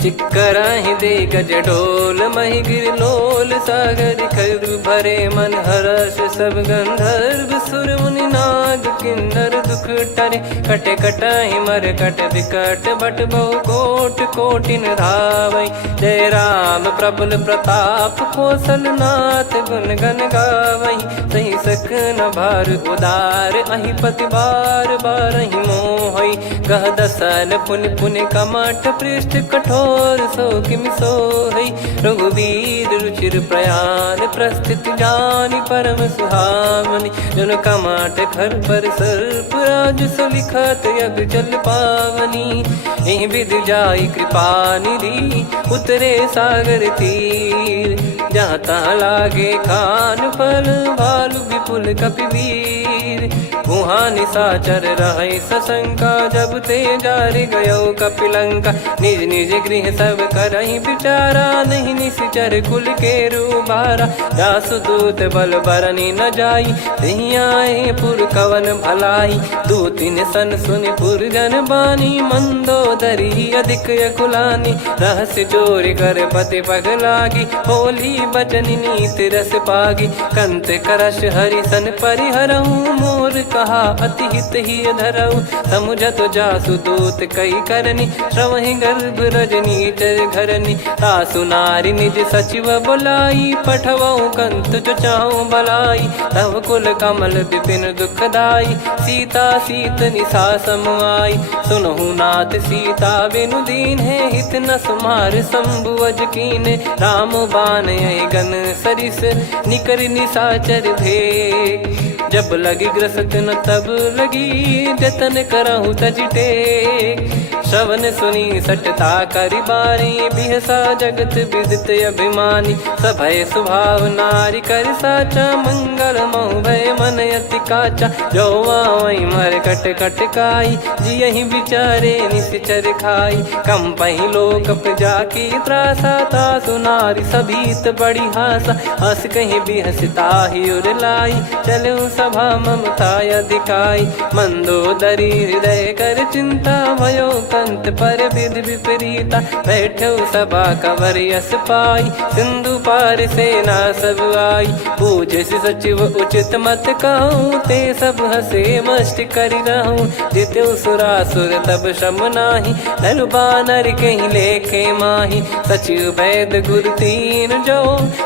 चिक्कराहि दे गज डोल महि गिर लोल सागर खर भरे मन हर्ष सब गंधर्व सुर मुनि नार। नाग किन्नर दुख टरे, कटे कटहि मर कट विकट बट बहु कोट कोटिन धावै। जय राम प्रबल प्रताप कौशलनाथ गुण गण गावै। सही सकन भार उदार अहि पति बार बारहि मोहै। गह दसन पुन पुन कमठ पृष्ठ कठोर सो किमि सोहै। रघुवीर रुचिर प्रयाण प्रस्थित जानि परम सुहावनि। जन कमठ खर पर सर्प राज सलिखत यग जल पावनी। एहि विधि जाई कृपा निधि उतरे सागर तीर। जहाँ तहाँ लागे खान फल भालु विपुल कपिवीर। वहाँ निशाचर रहै सशंका जब ते जारि गयो कपिलंका। निज निज गृह सब करहि विचारा नहीं निश्चर कुल के रूबारा। जासु दूत बल बरनि न जाई तेहि आए पुर कवन भलाई। दूतिन सन सुनि पुर जन बानी मंदोदरी अधिक यकुलानी। रहस्य चोरी कर पति पगलागी होली बचन नीति रस पागी। कंत करश हरिसन परिहरहु मोर कहा अति हित ही धरऊ। समुझत जासु दूत कई करनी श्रवहि गर्भ रजनी चर घरनी। तासु नारी निज सचिव बुलाई पठवऊ कंत जो चाहूं बलाई। तव कुल कमल विपिन दुखदाई सीता सीत निशा समाई। सुनहु नाथ सीता बिनु दीन है हित न सुमार शंभु अज कीने। राम बाण गन सरिस निकर निशाचर भेग। जब लगी ग्रसत न तब लगी जतन करहु तज टेक। श्रवण सुनी सटता करि बारी बिहसा जगत विदित अभिमानी। सभय स्वभाव नारी कर साचा मंगल मऊ भय मन अति काचा। जो आवै मर कट कट काई जियहि विचारे निश्चर खाई। कम पहि लोक जाकी त्रासा तासु नारी सभीत बड़ी हासा। हस कहीं बिहसता ही उर लाई चलऊ सभा ममता अधिकाई। मंदोदरी हृदय कर चिंता भयो कंत पर विधि विपरीता। बैठो सभा कवर यस पाई सिंधु पार सेना सब आई। पूज्य सचिव उचित मत कहूँ ते सब हसे मष्ट करि रहूँ। जित्यु सुरासुर तब श्रम नाही नर बानर कहीं लेखे माही। सचिव वैद गुरु तीन जो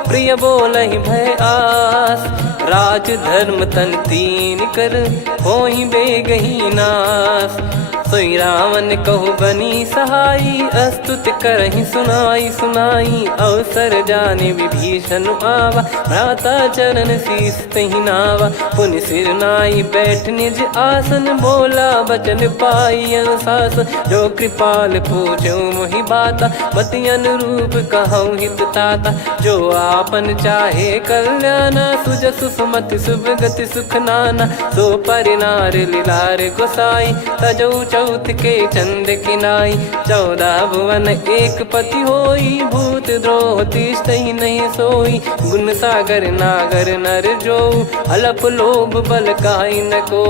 प्रिय बोलहि भय आस। राज धर्म तन तीन कर होई बेगही नास। सोई रावण कहु बनी सहाई अस्तुत करहि सुनाई सुनाई। अवसर जाने विभीषण आवा भ्राता चरण शीस तहि नावा। पुनि सिर नाई बैठ निज आसन बोला बचन पाई अनुशासन। जो कृपाल पूछो मोहि बाता मति अनुरूप कहूँ हित ताता। जो आपन चाहे कल्याणा सुजसु सुमति सुभगति सुख नाना। सो परिनार लीलार गोसाई तजौ चौथ के चंद किनाई। 14 भुवन एक पति होई भूत द्रोह तिष्ठहि नहीं सोई। गुण सागर नागर नर जो अलप लोभ बल काई न को।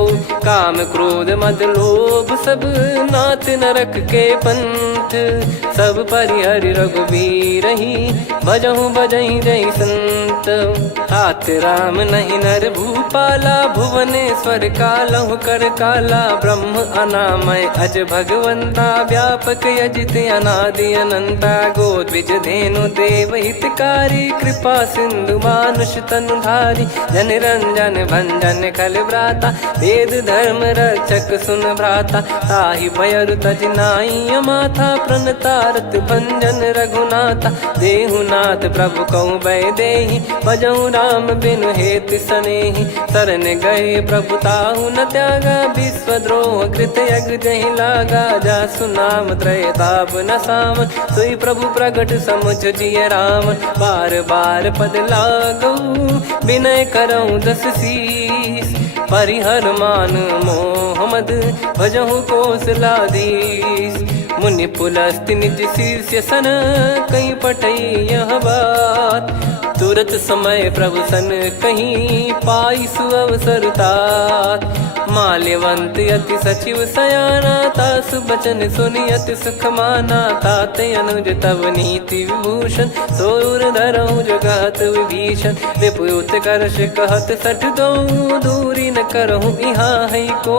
काम क्रोध मद लोभ सब नाथ नरक के पंथ। सब परिहरि रघुबीर ही भजहु भजहि जय संत। तात राम नहीं नर भूपाला भुवनेश्वर कालहु कर काला। ब्रह्म अनामय अज भगवंता व्यापक यजित अनादि अनंता। गोद्विज धेनु देव हितकारी कृपा सिंधु मानुष तनुधारी। जन रंजन भंजन खल भ्राता वेद धर्म रक्षक सुन भ्राता। ताहि भयरु तज नाई माथा प्रणतारत भंजन रघुनाथा। देहुनाथ प्रभु कहु भय देहि भजहु राम बिनु हेतु सनेहि। शरण गए प्रभु ताहु न त्यागा विश्वद्रोह कृत यज्ञ जहि लागा। जासु नाम त्रय ताप न सावन सोई प्रभु प्रगट समुझ जिय राम। बार बार पद लागऊ विनय करऊँ 10 शीस। परिहर मान मोह मद भजहु कौशलाधीश। मुनि पुलस्त्य निज शिष्य सन कहीं पठई यह बात। तुरत समय प्रभु सन कहीं पाई सुअवसर तात। माल्यवंत अति सचिव सयाना तासु बचन सुनि अति सुख माना। ताते अनुज तव नीति विभूषण सोर धरऊ जगत विभीषण। विपुत करश कहत सठ दो दूरी न करहु यहाँ है को।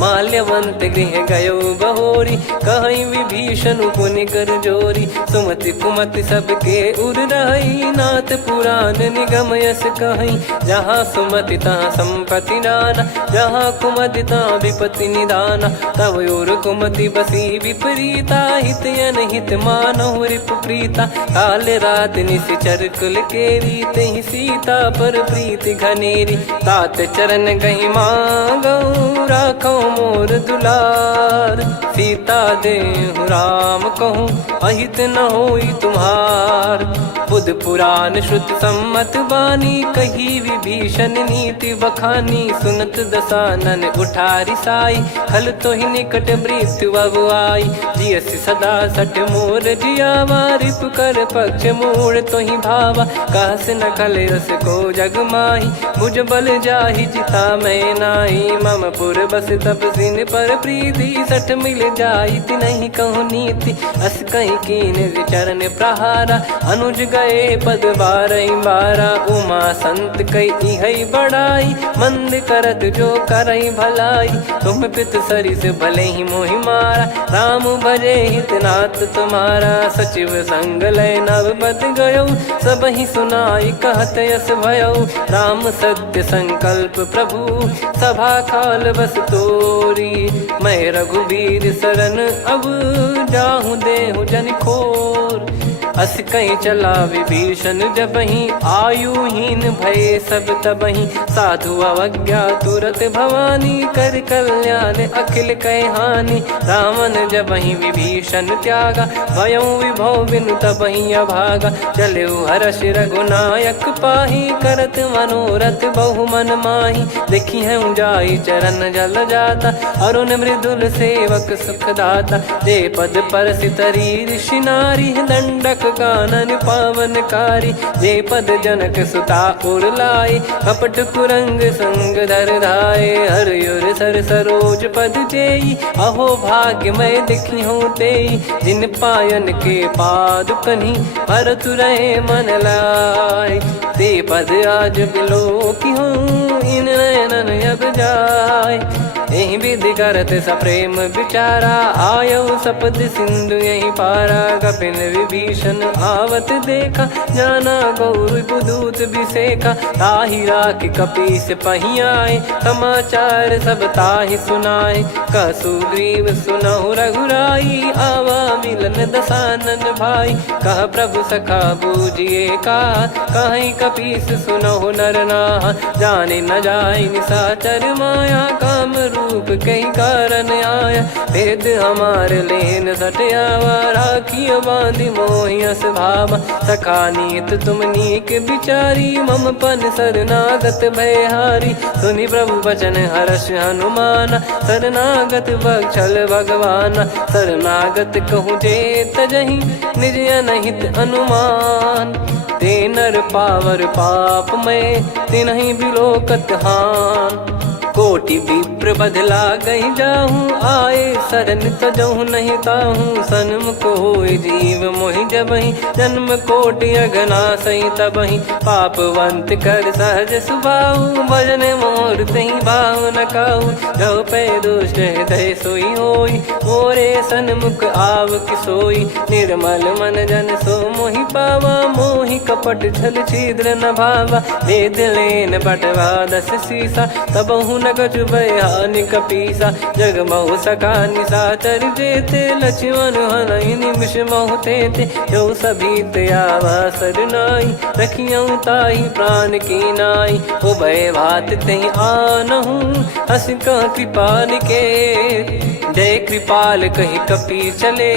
माल्यवंत गृह गयो बहोरी, कहीं विभीषण पुनि कर जोरी। सुमति कुमति सबके उर रही, नाथ पुराण निगम यस कहीं। जहाँ सुमति तहाँ संपत्ति नाना, जहाँ कुमति तहाँ विपत्ति निदाना। तब और कुमति बसी विपरीता, हित अनहित मानहु रिपु प्रीता। काल रात निश्चर कुल केरी, तहि सीता पर प्रीति घनेरी। तात चरण गही मांगऊ, राखो मोर दुलार। सीता देहु राम कहूँ, अहित न होई तुम्हार। बुध पुराण श्रुत सम्मत बानी, कही विभीषण नीति बखानी। सुनत दसानन उठारी साई, खल तो ही निकट मृत्यु अब आई। जियसि सदा सठ मोर जियावा, रिप कर पक्ष मूड़ तो ही भावा। कहस न खल रस को जग माही, मुझ बल जाहि जिता मैं नाई। मम पुर बस तपसिन पर प्रीति, सठ मिल जाई नहीं कहूँ नीति। अस कहीं कीन चरण प्रहारा, अनुज गए पद बारई बारा। उमा संत कई है बड़ाई, मंद करत जो करई भलाई। तुम पित सरिस भले ही मोहि मारा, राम भजे हित नाथ तुम्हारा। सचिव संग लय नव बद गयो, सब ही सुनाई कहत यस भयो। राम सत्य संकल्प प्रभु, सभा काल बस तोरी। मैं रघुबीर शरण अब, जाहूँ देहु जन खोर। अस कहीं चला विभीषण जबहि, आयुहीन भय सब तबहि। साधु अवज्ञा तुरत भवानी, कर कल्याण अखिल कह हानि। रावण जबहि विभीषण त्यागा, भयउ विभव बिनु तबहि अभागा। चलऊ हर्ष रघुनायक पाही, करत मनोरथ बहु मन माही। देखी है जाई चरण जल जाता, अरुण मृदुल सेवक सुखदाता। जे पद पर सितरी ऋषि नारी, दंडक कानन पावनकारी। जे पद जनक सुता उर लाए, कपट कुरंग संग धर धाये। हरियुर सर सरोज पद जेई, अहो भाग्य मैं दिखी हूँ तेई। जिन पायन के पाद कन्ही, भरत रहे मन लाए। ते पद आज बिलो की हूँ, इन नयनन अब जाय। यही विधि करत सप्रेम विचारा, आयऊ सपद सिंधु यही पारा। कपिन विभीषण आवत देखा, जाना गौर बुदूत बिसेखा। ताहि राख कपीस पही आए, समाचार सब ताहि सुनाए। कह सुग्रीव सुनहु रघुराई, आवा मिलन दसानन भाई। कह प्रभु सखा बूझिए का, कहीं कपीस सुनहु नर नाहा। जाने न जाय निशाचर माया, काम रूप कई कारण आया। भेद हमार लेन सटयावा, राखियो बांधि मोहियस भावा। सखा नीत तुम नीक बिचारी, मम पन शरणागत भयहारी। सुनि प्रभु वचन हर्ष हनुमाना, शरणागत बक्षल भगवाना। शरणागत कहूँ जे तजहि, निज अनहित अनुमान। ते नर पावर पाप में, तिन्हि बिलोकत हान। कोटि विप्र बदला गई जाहूँ, आए शरण तजहु नहीं ताहूँ। सन्मुख होय जीव मोहि जबहि, जन्म कोटि अगना सही तबहि। पापवंत कर सहज सुभाऊ, भजन मोर तहि भाव न काहू। जो पै दुष्ट हृदय सोई होई, मोरे सन्मुख आव किसोई। निर्मल मन जन सो मोहि पावा, मोहि कपट छल छिद्र न भावा। वेद लेन बटवा दस सीसा, तबहु न कछु भयानि कपीसा। जग महु सखा निशाचर जेते, लक्ष्मण हनहि निमिष महु तेते। जो सभी त्यावा सरनाई, रखियऊ ताहि प्राण की नाई। उभय भात तहि आनहु, हस कह कृपाल के। जय कृपाल कहि कपी चले,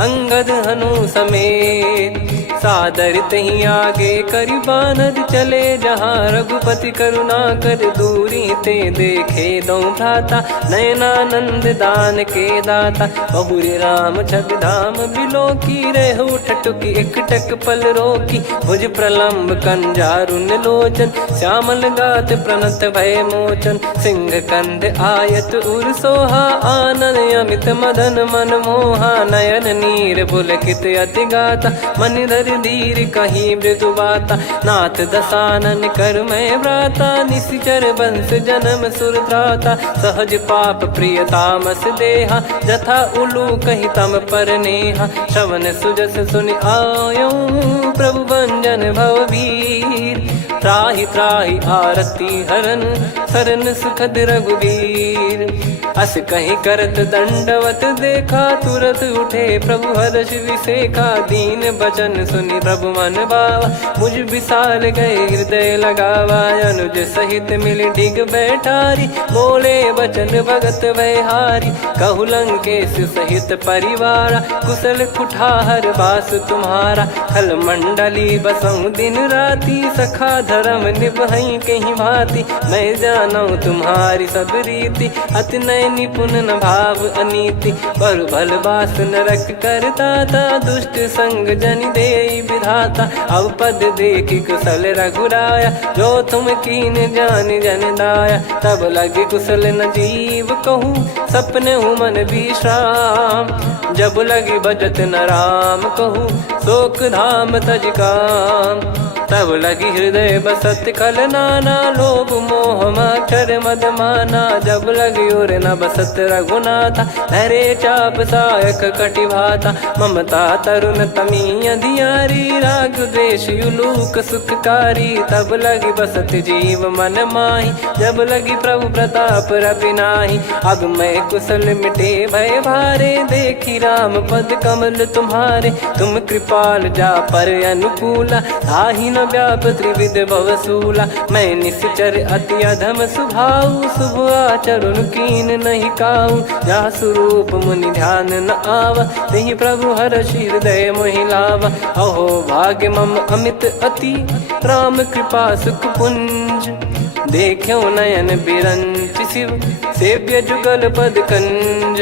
अंगद हनु समेत। सादर तही आगे करि बानर चले, जहाँ रघुपति करुणा कर दूरी ते देखे दो भ्राता। नयनानंद दान के दाता, बहुरी राम छग धाम बिलो की। रेहु ठटुकी एकटक पल रोकी, भुज प्रलम्ब कंजारुन लोचन। श्यामल गात प्रणत भय मोचन, सिंह कंध आयत उर सोहा। आनन अमित मदन मन मोहा, नयन नीर पुलकित अति गाता। मनिधर कर धीर कहीं मृदु बाता, नाथ दसानन कर मैं व्राता, निशिचर बंस जन्म सुर त्राता, सहज पाप प्रिय तामस देहा, जथा उलू कही तम पर नेहा, श्रवण सुजस सुनि आयो प्रभु भंजन भववीर, त्राहि त्राहि आरती हरन सरन सुखद रघुवीर, अस कहीं करत दंडवत देखा, तुरत उठे प्रभु हर्ष विसेखा, दीन बचन सुनि प्रभु मन भावा, मुझ विशाल गए हृदय लगावा, अनुज सहित मिल डिग बैठारी, बोले बचन भगत वैहारी, कहु लंकेश सहित परिवारा, कुशल कुठार बास तुम्हारा, खल मंडली बसऊं दिन राती, सखा धर्म निभई कहीं भांति, मैं जानू तुम्हारी सब रीति, अति नय निपुण न भाव अनीति, पर भल बास नरक करता था, दुष्ट संग जन दे विधाता, अब पद देखी कुशल रघुराया, जो तुम कीन जान जन दाया, तब लगे कुशल न जीव कहूँ, सपने हूँ मन विश्राम, जब लगी बजत न राम कहूँ, शोक धाम तज काम, तब लगी हृदय बसत खल नाना, लोभ मोह मक्षर मद माना, जब लगी और न बसत रघुनाथा, धरे चाप सायक कटि भाता, ममता तरुण तमी अधियारी, राग द्वेष युलूक सुखकारी, तब लगी बसत जीव मन माही, जब लगी प्रभु प्रताप रवि नाही, अब मैं कुशल मिटे भय भारे, देखी राम पद कमल तुम्हारे, तुम कृपाल जा पर अनुकूला, ताहि न व्याप त्रिविध भवसूला, मैं निश्चर अति अधम सुभाऊ, शुभ आचरण कीन नहीं काऊ, जा स्वरूप मुनि ध्यान न आवा, तेहि प्रभु हर्ष हृदय मोहि लावा, अहो भाग्य मम अमित अति, राम कृपा सुख पुंज, देखो नयन बिरंच शिव, सेव्य जुगल पद कंज,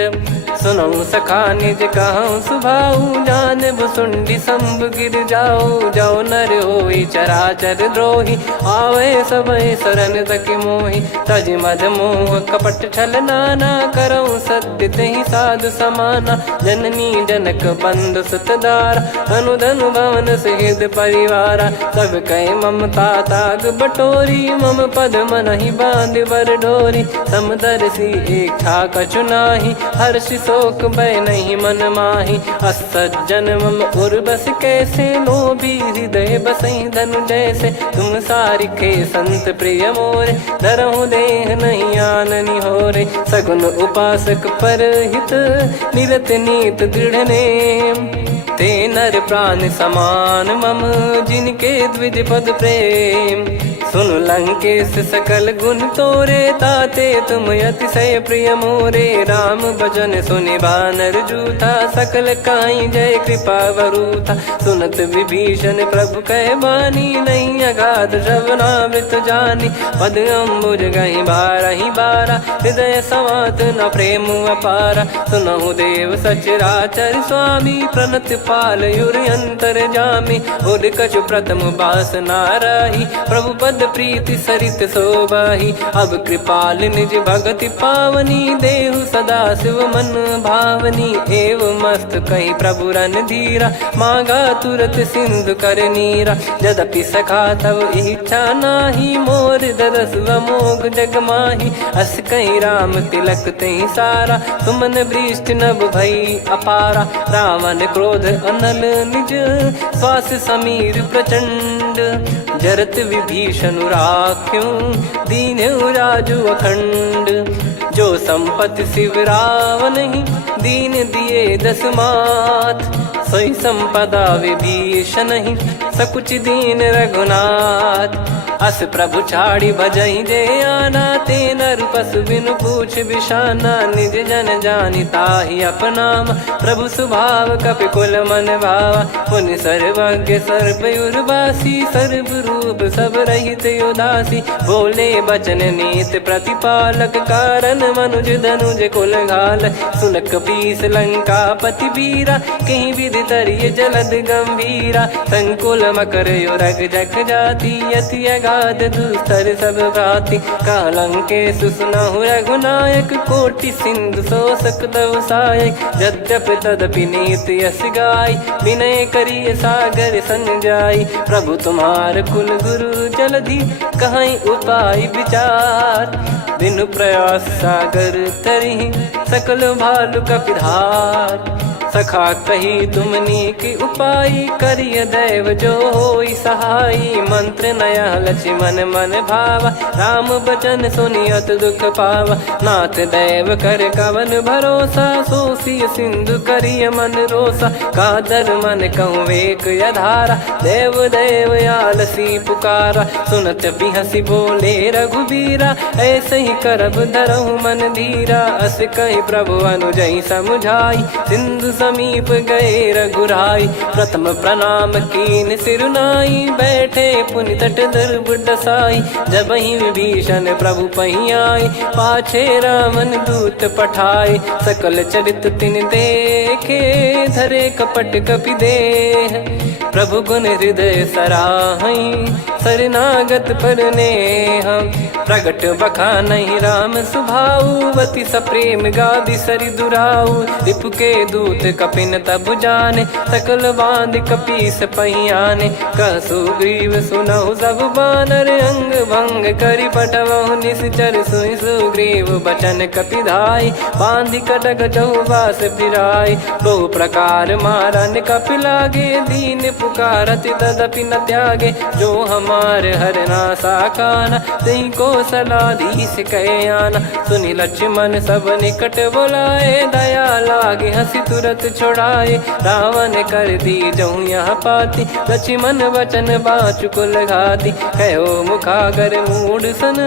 सुनऊ सखा निज कहूँ सुभाऊ, जान भुसुंडी संभ गिर जाओ, जाओ नर होई चराचर द्रोही, आवे सबय शरण तक मोहि, तज मद मोह कपट छल नाना, करऊँ सत्य तेहि साधु समाना, जननी जनक बंधु सुतदारा, अनु धनु भवन सहित परिवारा, सब कहे ममता ताग बटोरी, मम पद मनहि बांध बर डोरी, समदर्शी इच्छा कछु नाही, हर्ष शोक भय नहीं मन माही, असज्जन मम उर्वश कैसे, लोभी हृदय बसई धनु जैसे, तुम सारिखे संत प्रिय मोरे, धरहु देह नहीं आननि होरे, सगुन उपासक पर हित, निरत नीत दृढ़ नेम, ते नर प्राण समान मम, जिनके द्विज पद प्रेम, सुन लंकेश सकल गुण तोरे, ताते तुम अतिशय प्रिय मोरे, राम भजन सुनि बानर जूथा, सकल काई जय कृपा वरूथा, सुनत विभीषण प्रभु कह बानी, नहीं अगाध श्रवणामृत जानी, पद अम्बुज गहि बारहि बारा, हृदय समात न प्रेम अपारा, सुनहु देव सचराचर स्वामी, प्रणत पाल युर अंतर जामी, उद कछु प्रथम बास नाराही, प्रभु पद प्रीति सरित शोभाही, अब कृपाल निज भगति पावनी, देहु सदा शिव मन भावनी, एव मस्त कही प्रभु रन धीरा, मांगा तुरत सिंधु कर नीरा, यद्यपि सखा तब इच्छा नाही, मोर दरस अमोघ जग माही, अस कहीं राम तिलक तहि सारा, सुमन वृष्ट नभ भई अपारा, रावण क्रोध अनल निज, श्वास समीर प्रचंड, जरत विभीषण राख्यों, दीन्हु राजु अखंड, जो संपत्ति शिव रावण ही, दीन दिए दस मात, सोई संपदा विभीषण ही, सकुच दीन रघुनाथ, अस प्रभु छाड़ी भजई जे आना, ते नर पशु बिनु पूछ बिशाना, निज जन जानि ताहि अपनाम, प्रभु स्वभाव कपि कुल मन भावा, मुनि सर्वज्ञ सर्वयुर्वासी, सर्व रूप सब रहित उदासी, बोले बचन नीत प्रतिपालक, कारण मनुज धनुज कुल घाल, सुन कपीस लंका पति वीरा, कहीं विधि तरिय जलद गंभीरा, संकुल मकर युरग जख जाति, यति गाद दुस्तर सब भांति कालंके सुसुनाहु रघुनायक कोटि सिंधु शोषक तव सहायक यद्यपि तदपि नीत यस गाय विनय करिय सागर सन जाई प्रभु तुम्हार कुल गुरु जलधि कहीं उपाय विचार बिनु प्रयास सागर तरिहि सकल भालु कपिधार सखा कही तुमनी की उपाय करिय दैव जो होई सहाई मंत्र नया लक्ष्मण मन भावा राम बचन सुनियत दुख पावा नाथ दैव कर कवन भरोसा सोसिय सिंधु करिय मन रोसा कादर मन कहूँ वेक यधारा देव देव आलसी पुकारा सुनत बिहसी बोले रघुबीरा ऐसे ही करब धरहु मन धीरा अस कही प्रभु अनुजई समुझाई सिंधु समीप गए रघुराई प्रथम प्रणाम कीन सिरुनाई बैठे पुनि तट दर्भ डसाई जब ही विभीषण प्रभु पही आए पाछे रामन दूत पठाए सकल चरित तिन देखे धरे कपट कपि देह प्रभु गुण हृदय सराहई शरणागत पर नेह प्रगट बखानहि राम सुभाऊ वति सप्रेम गादि सरि दुराऊ रिपु के दूत कपिन तब जाने सकल बांध कपीस पहियाने कह सुग्रीव सुनहु सब बानर अंग भंग करि पटवहु निश्चर सुनि सुग्रीव बचन कपिधाई बांधि कटक चहुबास फिराई बहु प्रकार मारन कपि लागे दीन पुकारति तदपि न त्यागे जो हमार हरना साकाना तई को सलाधीश कहे आना सुनि लक्ष्मण सब निकट बुलाए दया लागे हंसी तुरत छोड़ाए रावण कर दी जहूँ यहाँ पाती लक्ष्मण वचन बाचु कुल घाती कहो मुखागर मूड सन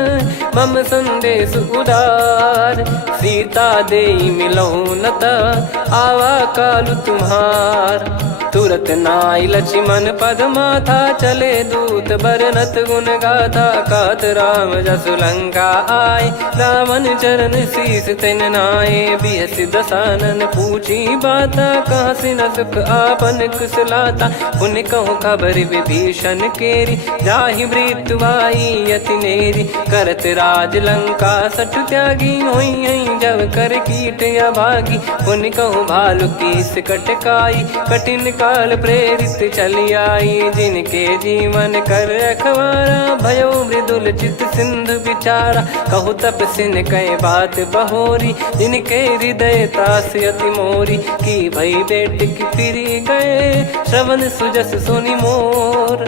मम संदेश उदार सीता देई मिलहु नता आवा कालु तुम्हार तुरत नाई लक्ष्मण पद माथा चले दूत बरनत गुण गाथा कात राम जसु लंका आए रावण चरण शीस तिन नाये बिहसि दसानन पूछी बाता कहाँ से न सुख आपन कुशलाता पुन कहूँ खबर विभीषण केरी जाहि मृत्यु आई यति नेरी करत राज लंका सठ त्यागी होई जब कर कीट अभागी पुन कहूँ भालु कीस कटकाई कठिन काल प्रेरित चली आई जिनके जीवन कर रखवारा भयो मृदुल चित सिंधु विचारा कहु तप सिन कई बात बहोरी जिनके हृदय तास अति मोरी की भई बेट की फिरी गए श्रवण सुजस सुनि मोर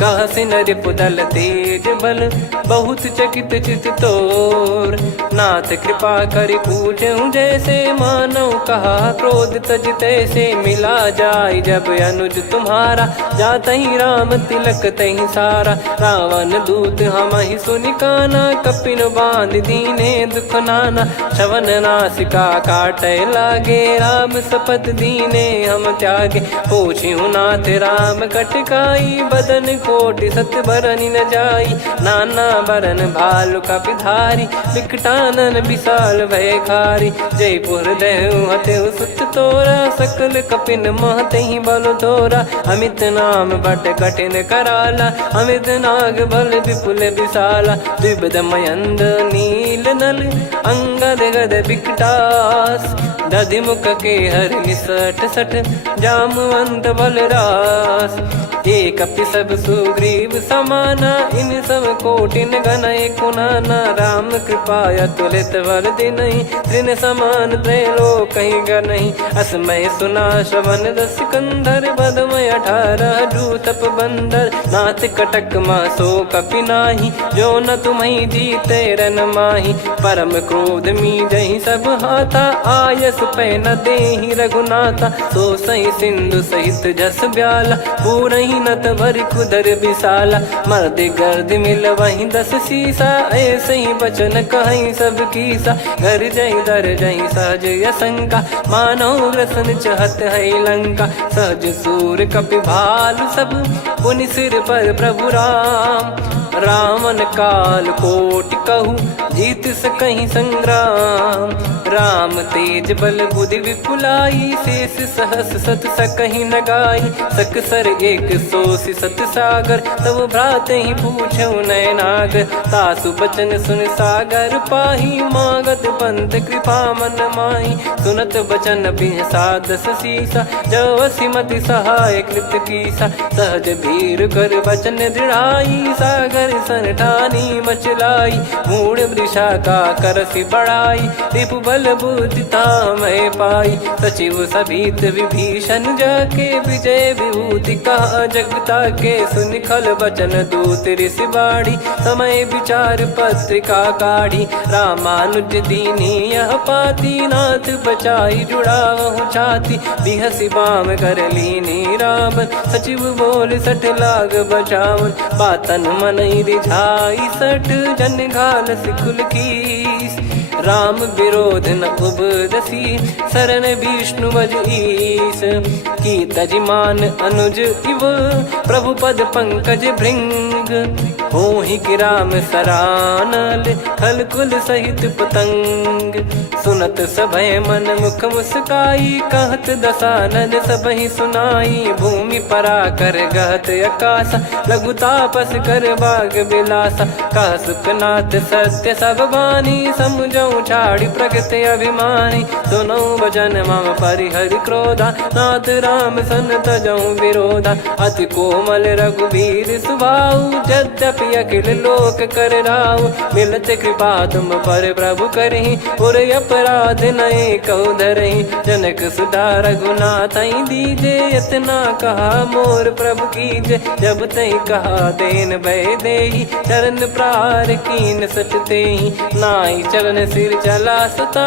कह सिन रिपुदल तेज बल बहुत चकित चित तोर नाथ कृपा करि पूछूं जैसे मानव कहा क्रोध तज तैसे मिला जाय जब अनुज तुम्हारा जात ही राम तिलक तही सारा रावण दूत हम ही सुनि काना कपिन बांध दीने दुख नाना श्रवण नासिका काटे लागे राम सपत दीने हम त्यागे पूछ्यू नाथ राम कटकाई बदन कोटि सत बरनि न जाई नाना बरन भालु कपिधारी विकटानन विशाल भय खारी जयपुर देहु हतेउ सुत तोरा सकल कपिन महतहि बल तोरा अमित नाम बट कठिन कराला अमित नाग बल विपुल विशाला द्विपद मयंद नील नल अंगद गद विकटास दधि मुख के हर निसठ सठ जामवंत बलरास एक अपि सब सुग्रीव समाना इन सब कोटिन गनय कुनाना राम कृपा अतुलित बल दिनहि त्रिन समान त्रैलोक कहीं गनहि असमय सुना श्रवण दस कंधर बदमय 18 जूतप बंदर नाथ कटक मासो कपि नाही जो न तुम्हि जीते रन माही परम क्रोध मी जहि सब हाथा आयस पै न देहि रघुनाथा सो सही सिंधु सहित जस ब्याला पूरहि नत भरि कुदर विशाला मर्द गर्द मिल वहीं 10 सीसा ऐसे ही बचन कहीं सब कीसा घर जहि दर जहि सहज यसंका मानव रसन चहत है लंका सहज सूर कपि भालु सब पुनि सिर पर प्रभु राम रावण काल कोटि कहु जीत सकहीं संग्राम। राम तेज बल बुद्धि विपुलाई, शेष सहस सत सकहीं न गाई। सकसर एक सोसी सत सागर, तब भ्रात ही पूछो नयनागर। तासु बचन सुन सागर पाही, मागत पंथ कृपा मन माही। सुनत बचन बिहसादस सीसा, जव सिमति सहाय कृत कीसा। सहज भीर कर बचन दृढ़ाई, सागर सन ठानी मचलाई। मूढ़ वृषा का करसि बढ़ाई, रिपु बल बुद्धि तामय पाई। सचिव सभीत विभीषण जाके, विजय विभूति कहा जगता के। सुनि खल बचन दूत ऋषि बाड़ी, समय विचार पत्रिका काढ़ी। रामानुज दीनी यह पाती, नाथ बचाई जुड़ावहु छाती। बिहसि बाम कर लीनी रावण, सचिव बोल सठ लाग बचावन। बातन मनई रिझाई सठ, जन घाल सिकुल कीस। राम विरोध न उपदसी, शरण विष्णु बज ईस। की तजिमान अनुज इव, प्रभु पद पंकज भृंग। होहि कि राम सरानल, खल कुल सहित पतंग। सुनत सभय मन मुख मुस्काई, कहत दसानन सबहि सुनाई। भूमि परा कर गहत आकाशा, लघु तापस कर बाग बिलासा। कह सुखनाथ सत्य सब बानी, समुझौ छाड़ी प्रगति अभिमानी। सुनो भजन मम परिहरि क्रोधा, नाथ राम सन तजौ विरोधा। अति कोमल रघुवीर सुभाऊ, यद्यपि अखिल लोक कर राऊ। मिलत कृपा तुम पर प्रभु करहि, पुर अपराध नए कौ धरहि। जनक सुधा रघुनाथ दीजे, इतना कहा मोर प्रभु कीजे। जब तई कहा देन भय देहि, चरण प्रार कीन सट तेहि। नाई चरण सिर चला सता,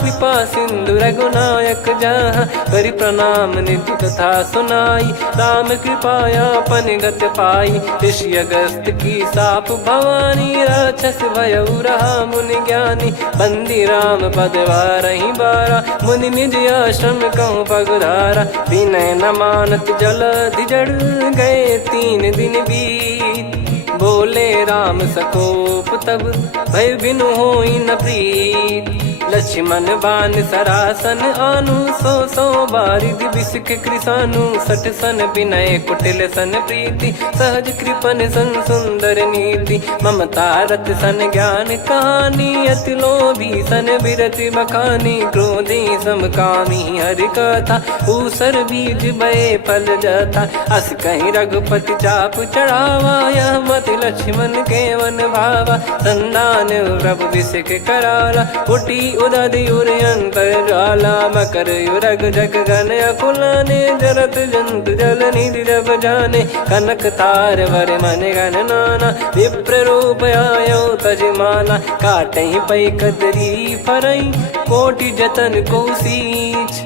कृपा सिंधु रघुनायक जहाँ। करि प्रणाम निधि कथा सुनाई, राम कृपाया पन गत पाई। ऋषि अगस्त की साप भवानी, राक्षस भयउ रहा मुनि ज्ञानी। बंदी राम पद वारहि बारा, मुनि निज आश्रम कहूँ पगुधारा। विनय न मानत जलधि जड़, गए 3 दिन बीत। बोले राम सकोप तब, भय बिनु होई न प्रीत। लक्ष्मण बान सरासन आनु, 100 बारिधि बिसक कृसानु। 60 सन विनय कुटिल सन प्रीति, सहज कृपन सन सुंदर नीति। ममता रत सन ज्ञान कहानी, अति लोभी सन बिरति बखानी। क्रोधी समकामी हरि कथा, ऊसर बीज बये फल जथा। अस कहीं रघुपति चाप चढ़ावा, यह मत लक्ष्मण के वन भावा। संदान प्रभु बिसक कराला, उठी उदधि उर अंतर ज्वाला। मकर युरग जग गण अकुलाने, जरत जंतु जल निधि जब जाने। कनक तार वर मन गण नाना, विप्र रूप आयो तजमाना। काटहि पै कदरी फरई, कोटि जतन को सींच।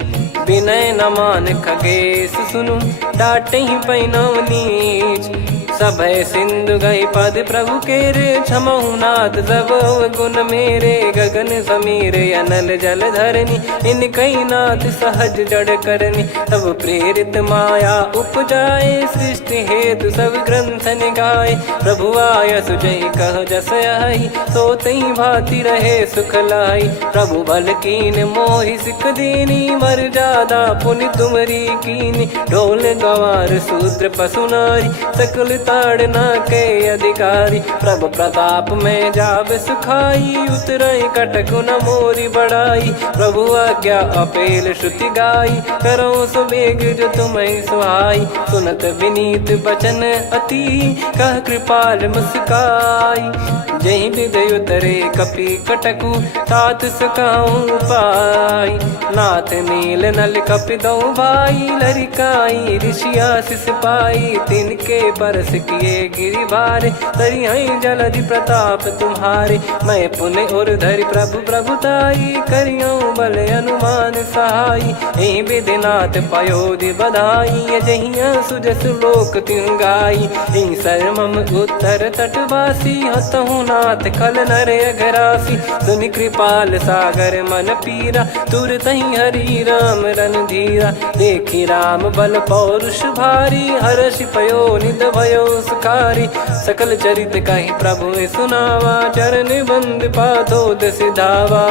विनय न मान खगेश सुनु, डांटहि पै नव नीच। सभय सिंधु गई पद प्रभु केरे, क्षमहु नाथ सब गुण मेरे। गगन समीरे अनल जल धरनी, इन कई नाथ सहज जड़ करनी। तब प्रेरित माया उपजाए, सृष्टि हेतु सब ग्रंथ निगाए। प्रभु आय सुजई कह जस आई, सोतई भांति रहे सुख लाई। प्रभु बल कीन मोहि सिख दीनी, मर्यादा पुनि तुमरी कीनी। ढोल गवार शूद्र पशु नारी, सकल ताड़ना के अधिकारी। प्रभु प्रताप में जाब सुखाई, उतरई कटक न मोरी बढ़ाई। प्रभु आज्ञा अपेल श्रुति गाई, करो सुबेग जो तुम्हें सुहाई। सुनत विनीत बचन अति, कह कृपाल मुस्काई। जहि हृदय उतरे कपि कटकु, तात सकाऊं पाई। नाथ नील नल कपि दो भाई, लरिकाई ऋषि आशीष पाई। तिनके परस किए गिरि भारे, तरिहै जलधि प्रताप तुम्हारे। मैं पुन और धरि प्रभु प्रभुताई, करियौ बल अनुमान सहाई। एहि विधिनाथ पयोधि बधाई, जहिया सुजस लोक तिहुँ गाई। एहि सरमम उत्तर तटवासी, हतहु रघुनाथ खल नर अघरासी, सुनि कृपाल सागर मन पीरा, तुरतहि हरि राम रणधीरा। देखि राम बल पौरुष भारी, हर्षि पयो निध भयो सुखारी। सकल चरित कहि प्रभु सुनावा, चरण बंद पादोद सिधावा।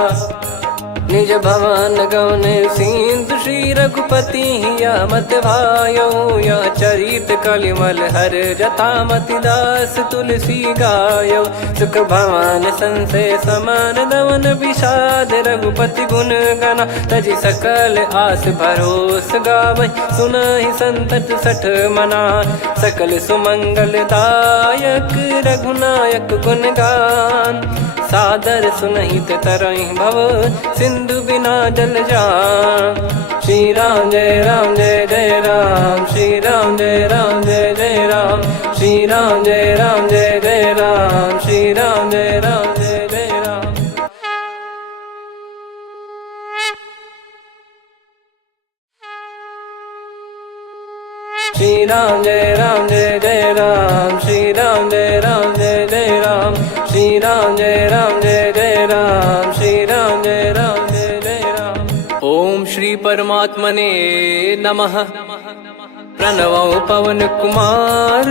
निज भवन गौन सिंधु श्री रघुपति हिया मत भायो, यह चरित कलिमल हर जथा मति दास तुलसी गायो। सुख भवन संशय समान दवन विषाद, रघुपति गुण गना तजि सकल आस भरोस गावै। सुनहि संतत सठ मना, सकल सुमंगल दायक रघुनायक गुण गान। सादर सुनहित तरहि भव, सिंधु बिना जल जान। श्री राम जय जय राम, श्री राम जय जय राम, श्री राम जय जय राम, श्री राम जय जय राम। श्री राम जय जय राम, श्री राम जय जय राम, श्री राम जय जय राम, श्री राम जय जय राम। ओम श्री परमात्मने नमः। प्रणवो पवन कुमार,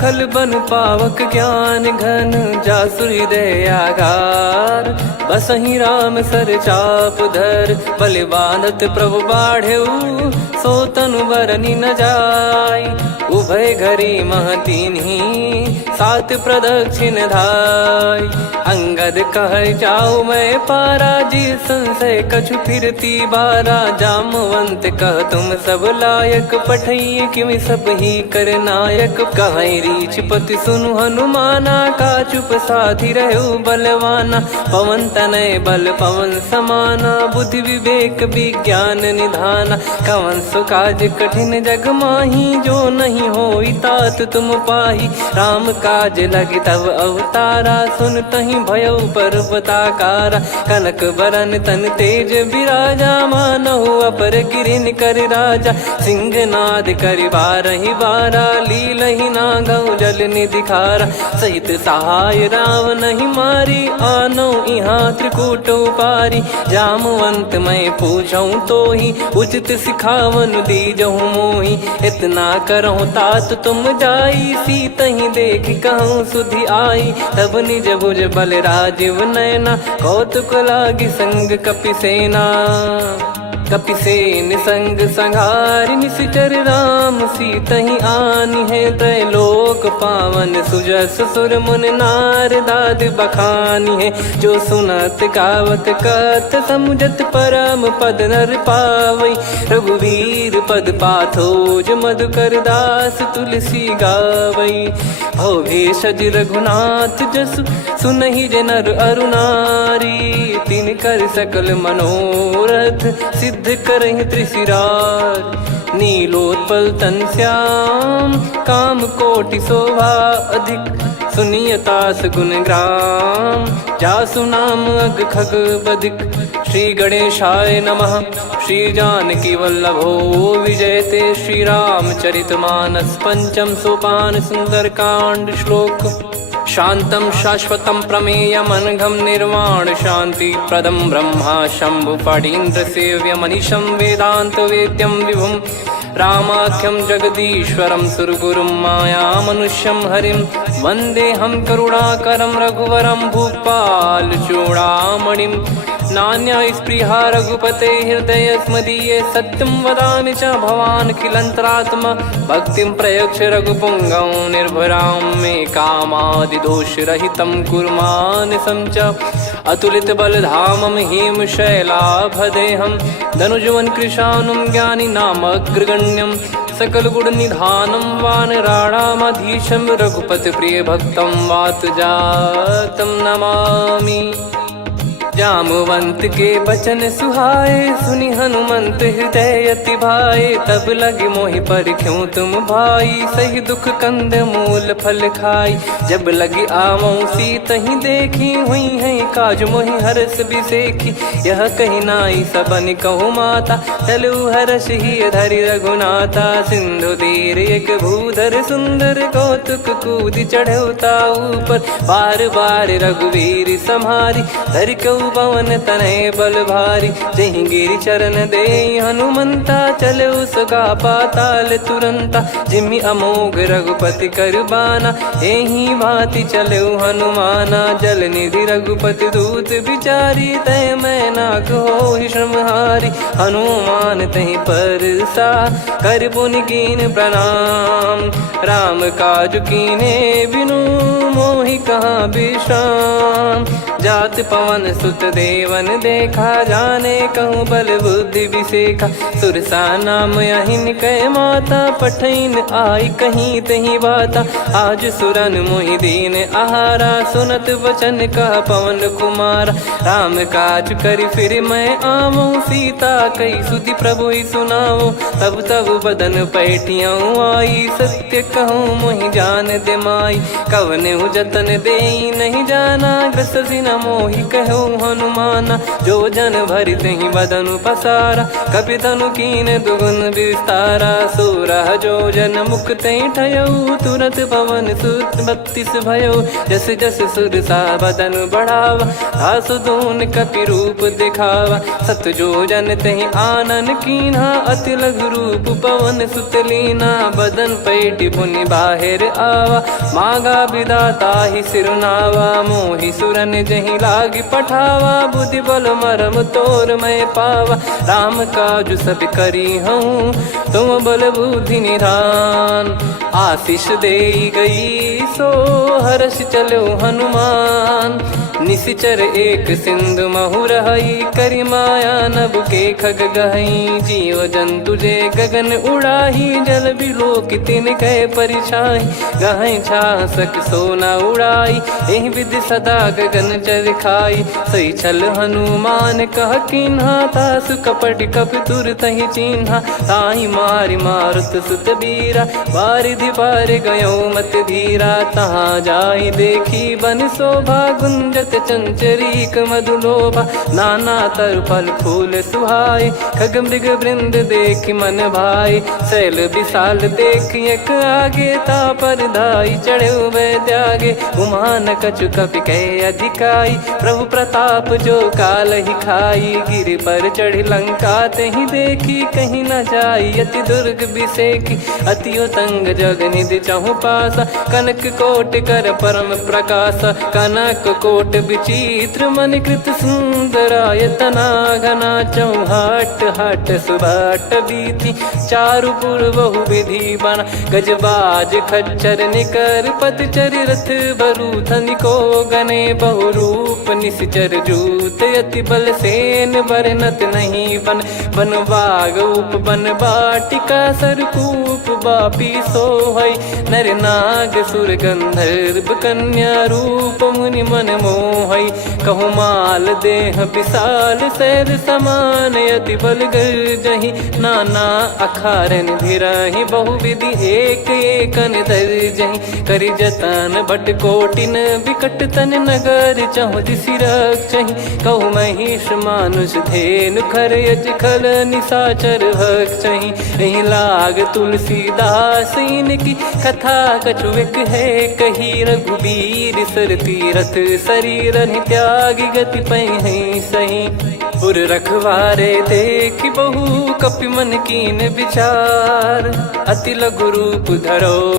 खल बन पावक ज्ञान घन, जासु हृदय आगार। बसहि राम सर चाप धर, बलि बांधत प्रभु बाढ़ऊ, सो तनु बरनि न जाय। उभय घरी महतीन्ही, सात प्रदक्षिण धाय। अंगद कह जाऊ मैं पारा, जी संशय कछु फिरती बारा। जामवंत कह तुम सब लायक, पठई किमि सब ही कर नायक। कहै रीछ पति सुनु हनुमाना, का चुप साधि रहु बलवाना। पवन तनय बल पवन समाना, बुद्धि विवेक विज्ञान निधाना। कवन सो काज कठिन जग माही, जो नहीं होई तात तुम पाही। राम काज लगी तब अवतारा, सुन तहि भयउ पर्वताकारा। कनक बरन तन तेज बिराजा, मानहु अपर गिरिन कर राजा। सिंहनाद करि बारहि बारा, लीलहि नागौ जल निधि खारा। सहित सहाय राम नहीं मारी, आनो इहाँ त्रिकूट उपारी। जामवंत मैं पूछऊँ तोहि, उचित सिखावन दीजहु मोहि। इतना करहु तात तुम जाई, सीतहि देख कहूँ सुधि आई। तब निज भुज बल राजीव नयना, कौतुक लागी संग कपिसेना। कपिसेन संग संघारि निशिचर राम, सीतहि आनि है त्रैलोक पावन। सुजस सुर मुन नार दाद बखानी है, जो सुनत गावत कथ समुझत परम पद नर पावै। रघुवीर पद पाथोज मधुकर दास तुलसी गावै। भव भेषज रघुनाथ जसु, सुनहि जे नर अरु नारी। तिन कर सकल मनोरथ, सिद्ध करहि त्रिशिरार। नीलोत्पल तन श्याम, काम कोटि शोभा अधिक। सुनियतास गुण ग्राम, जासु नाम अग खग बधिक। श्री गणेशाय नमः। श्री जानकी वल्लभो विजयते, श्री रामचरित मानस पंचम सोपान सुंदरकांड श्लोक। शांतं शाश्वतं प्रमेयमनघं निर्वाण शांति प्रदं ब्रह्मा शंभु फणीन्द्र सेव्य मनीषं वेदांत वेद्यं विभुं। रामाख्यं जगदीश्वरं सुरगुरुं माया मनुष्यं हरिं। वन्देऽहं करुणाकरं रघुवरं भूपाल चूडामणिं। नान्या स्पृहा रघुपते हृदय स्मदीये, सत्यं वदामि च भवान् खिलन्तरात्मा। भक्तिं प्रयच्छ रघुपुङ्गं निर्भरां मे कामादिदोषरहितं कुर्मानसं च। अतुलित बलधामं हेमशैलाभदेहं, धनुजवन कृशानुं ज्ञानिनामग्रगण्यं। सकल गुण निधानं वानराणामधीशं, रघुपति प्रिय भक्तं वातजातं नमामि। जामवंत के बचन सुहाए, सुनि हनुमंत हृदय अति भाए। तब लगे मोहि पर क्यों तुम भाई, सही दुख कंद मूल फल खाई। जब लगी आवऊं सीत ही देखी, हुई है काज मोहि हरस बिसेखी। यह कही नाई सबन कहु माता, चलू हरष ही धरि रघुनाथा। सिंधु तीर एक भूधर सुंदर, कौतुक कूद चढ़ौता ऊपर। बार बार रघुवीर सम्हारी, धरि कहु पवन तनय बल भारी। जहि गिरि चरण दे हनुमंता, चलो सगा पाताल तुरंता। जिमि अमोघ रघुपति कर बाना, एहि भांति चलो हनुमाना। जल निधि रघुपति दूत बिचारी, तय मैं नाग होहि श्रमहारी। हनुमान तहि परसा, कर पुनि कीन प्रणाम। राम काज कीने बिनु, मोहि कहाँ विश्राम। जात पवन सुत देवन देखा, जाने कहूँ बल बुद्धि विसेखा। सुरसा नाम अहिन कै माता, पठैन आई कहीं तहीं बाता। आज सुरन मोहि दीन आहारा, सुनत वचन कह पवन कुमारा। राम काज करि फिर मैं आवऊं, सीता कई सुधि प्रभु ही सुनाओ। तब तब बदन पैठियाँ आई, सत्य कहूँ मोहि जान दे माई। कवने जतन देई नहीं जाना, ग्रसि न मोहि कहूँ हनुमाना। जो जन भरि तहि बदनु पसारा, कपि तनु कीन दुगुन विस्तारा। सोरह जो जन मुख तहि ठयऊ, तुरत पवन सुत 32 भयऊ। जस जस सुरसा बदन बढ़ावा, आसु दून कपि रूप दिखावा। सत जो जन तहि आनन कीन्हा, अति लघु रूप पवन सुत लीना। बदन पैठि पुनि बाहिर आवा, मांगा विधाता ही सिरुनावा। मोहि सुरन जहि लागी पठावा, बुद्धि बल मरम तोर मैं पावा। राम काज सब करी हूँ, तुम बल बुद्धि निधान। आशीष देई गई सो, हर्ष चलो हनुमान। निशिचर एक सिंधु महु रहई, करि माया नभ के खग गहई। जीव जंतु जे गगन उड़ाही, जल बिलोक तिन कह परिछाई। गहई छासक सोना उड़ाई, एहि विधि सदा गगन चर खाई। सही छल हनुमान कह कीन्हा, तासु कपट कपि तुर तहि चिन्हा। ताहि मारि मारुत सुत बीरा, बारिधि पार गयो मत धीरा। तहाँ जाई देखी बन शोभा, गुंजत चंचरीक मधुलोभा। नाना तरु फल फूल सुहाए, खग मृग वृंद देख मन भाई। शैल विशाल देख एक आगे, तापर धाई चढ़े वै त्यागे। उमान कछु कपि कह अधिकाई, प्रभु प्रताप जो काल ही खाई। गिर पर चढ़ी लंका तहि देखी, कहीं न जाई अति दुर्ग बिसेखी। अति उतंग जग निधि चहु पासा, कनक कोट कर परम प्रकाशा। कनक कोट विचित्र मन कृत सुंदरायतना। घना चौहाट हाट सुबाट बीथी, चारु पुर बहु विधि बना। गजबाज खच्चर निकर पतचर, रथ बरु धनिको गने। बहु रूप निश्चर जूत, अति बल सेन बरनत नहीं बन। बन बाग उप बन बाटिका, सरकूप बापी सोहई। नर नाग सुर गंधर्व कन्या, रूप मुनि मन मोहई। कहु माल देह विशाल, शैल समान अति बल गर्जहि। नाना अखारन भिराहि, बहु विधि एक एकन दर्जहि। करि जतन भट कोटिन, विकट तन नगर चहु दिसि रक्षहि। कहु महिष मानुष धेनु, खर यज खल निशाचर भक्षहि। एहि लाग तुलसीदास इनकी, कथा कछु एक है कही। रघुबीर सर तीरथ शरीर, त्यागी गति पै सही। पुर रखवारे देख बहु, कपि मन कीन विचार। अति लघु रूप धरो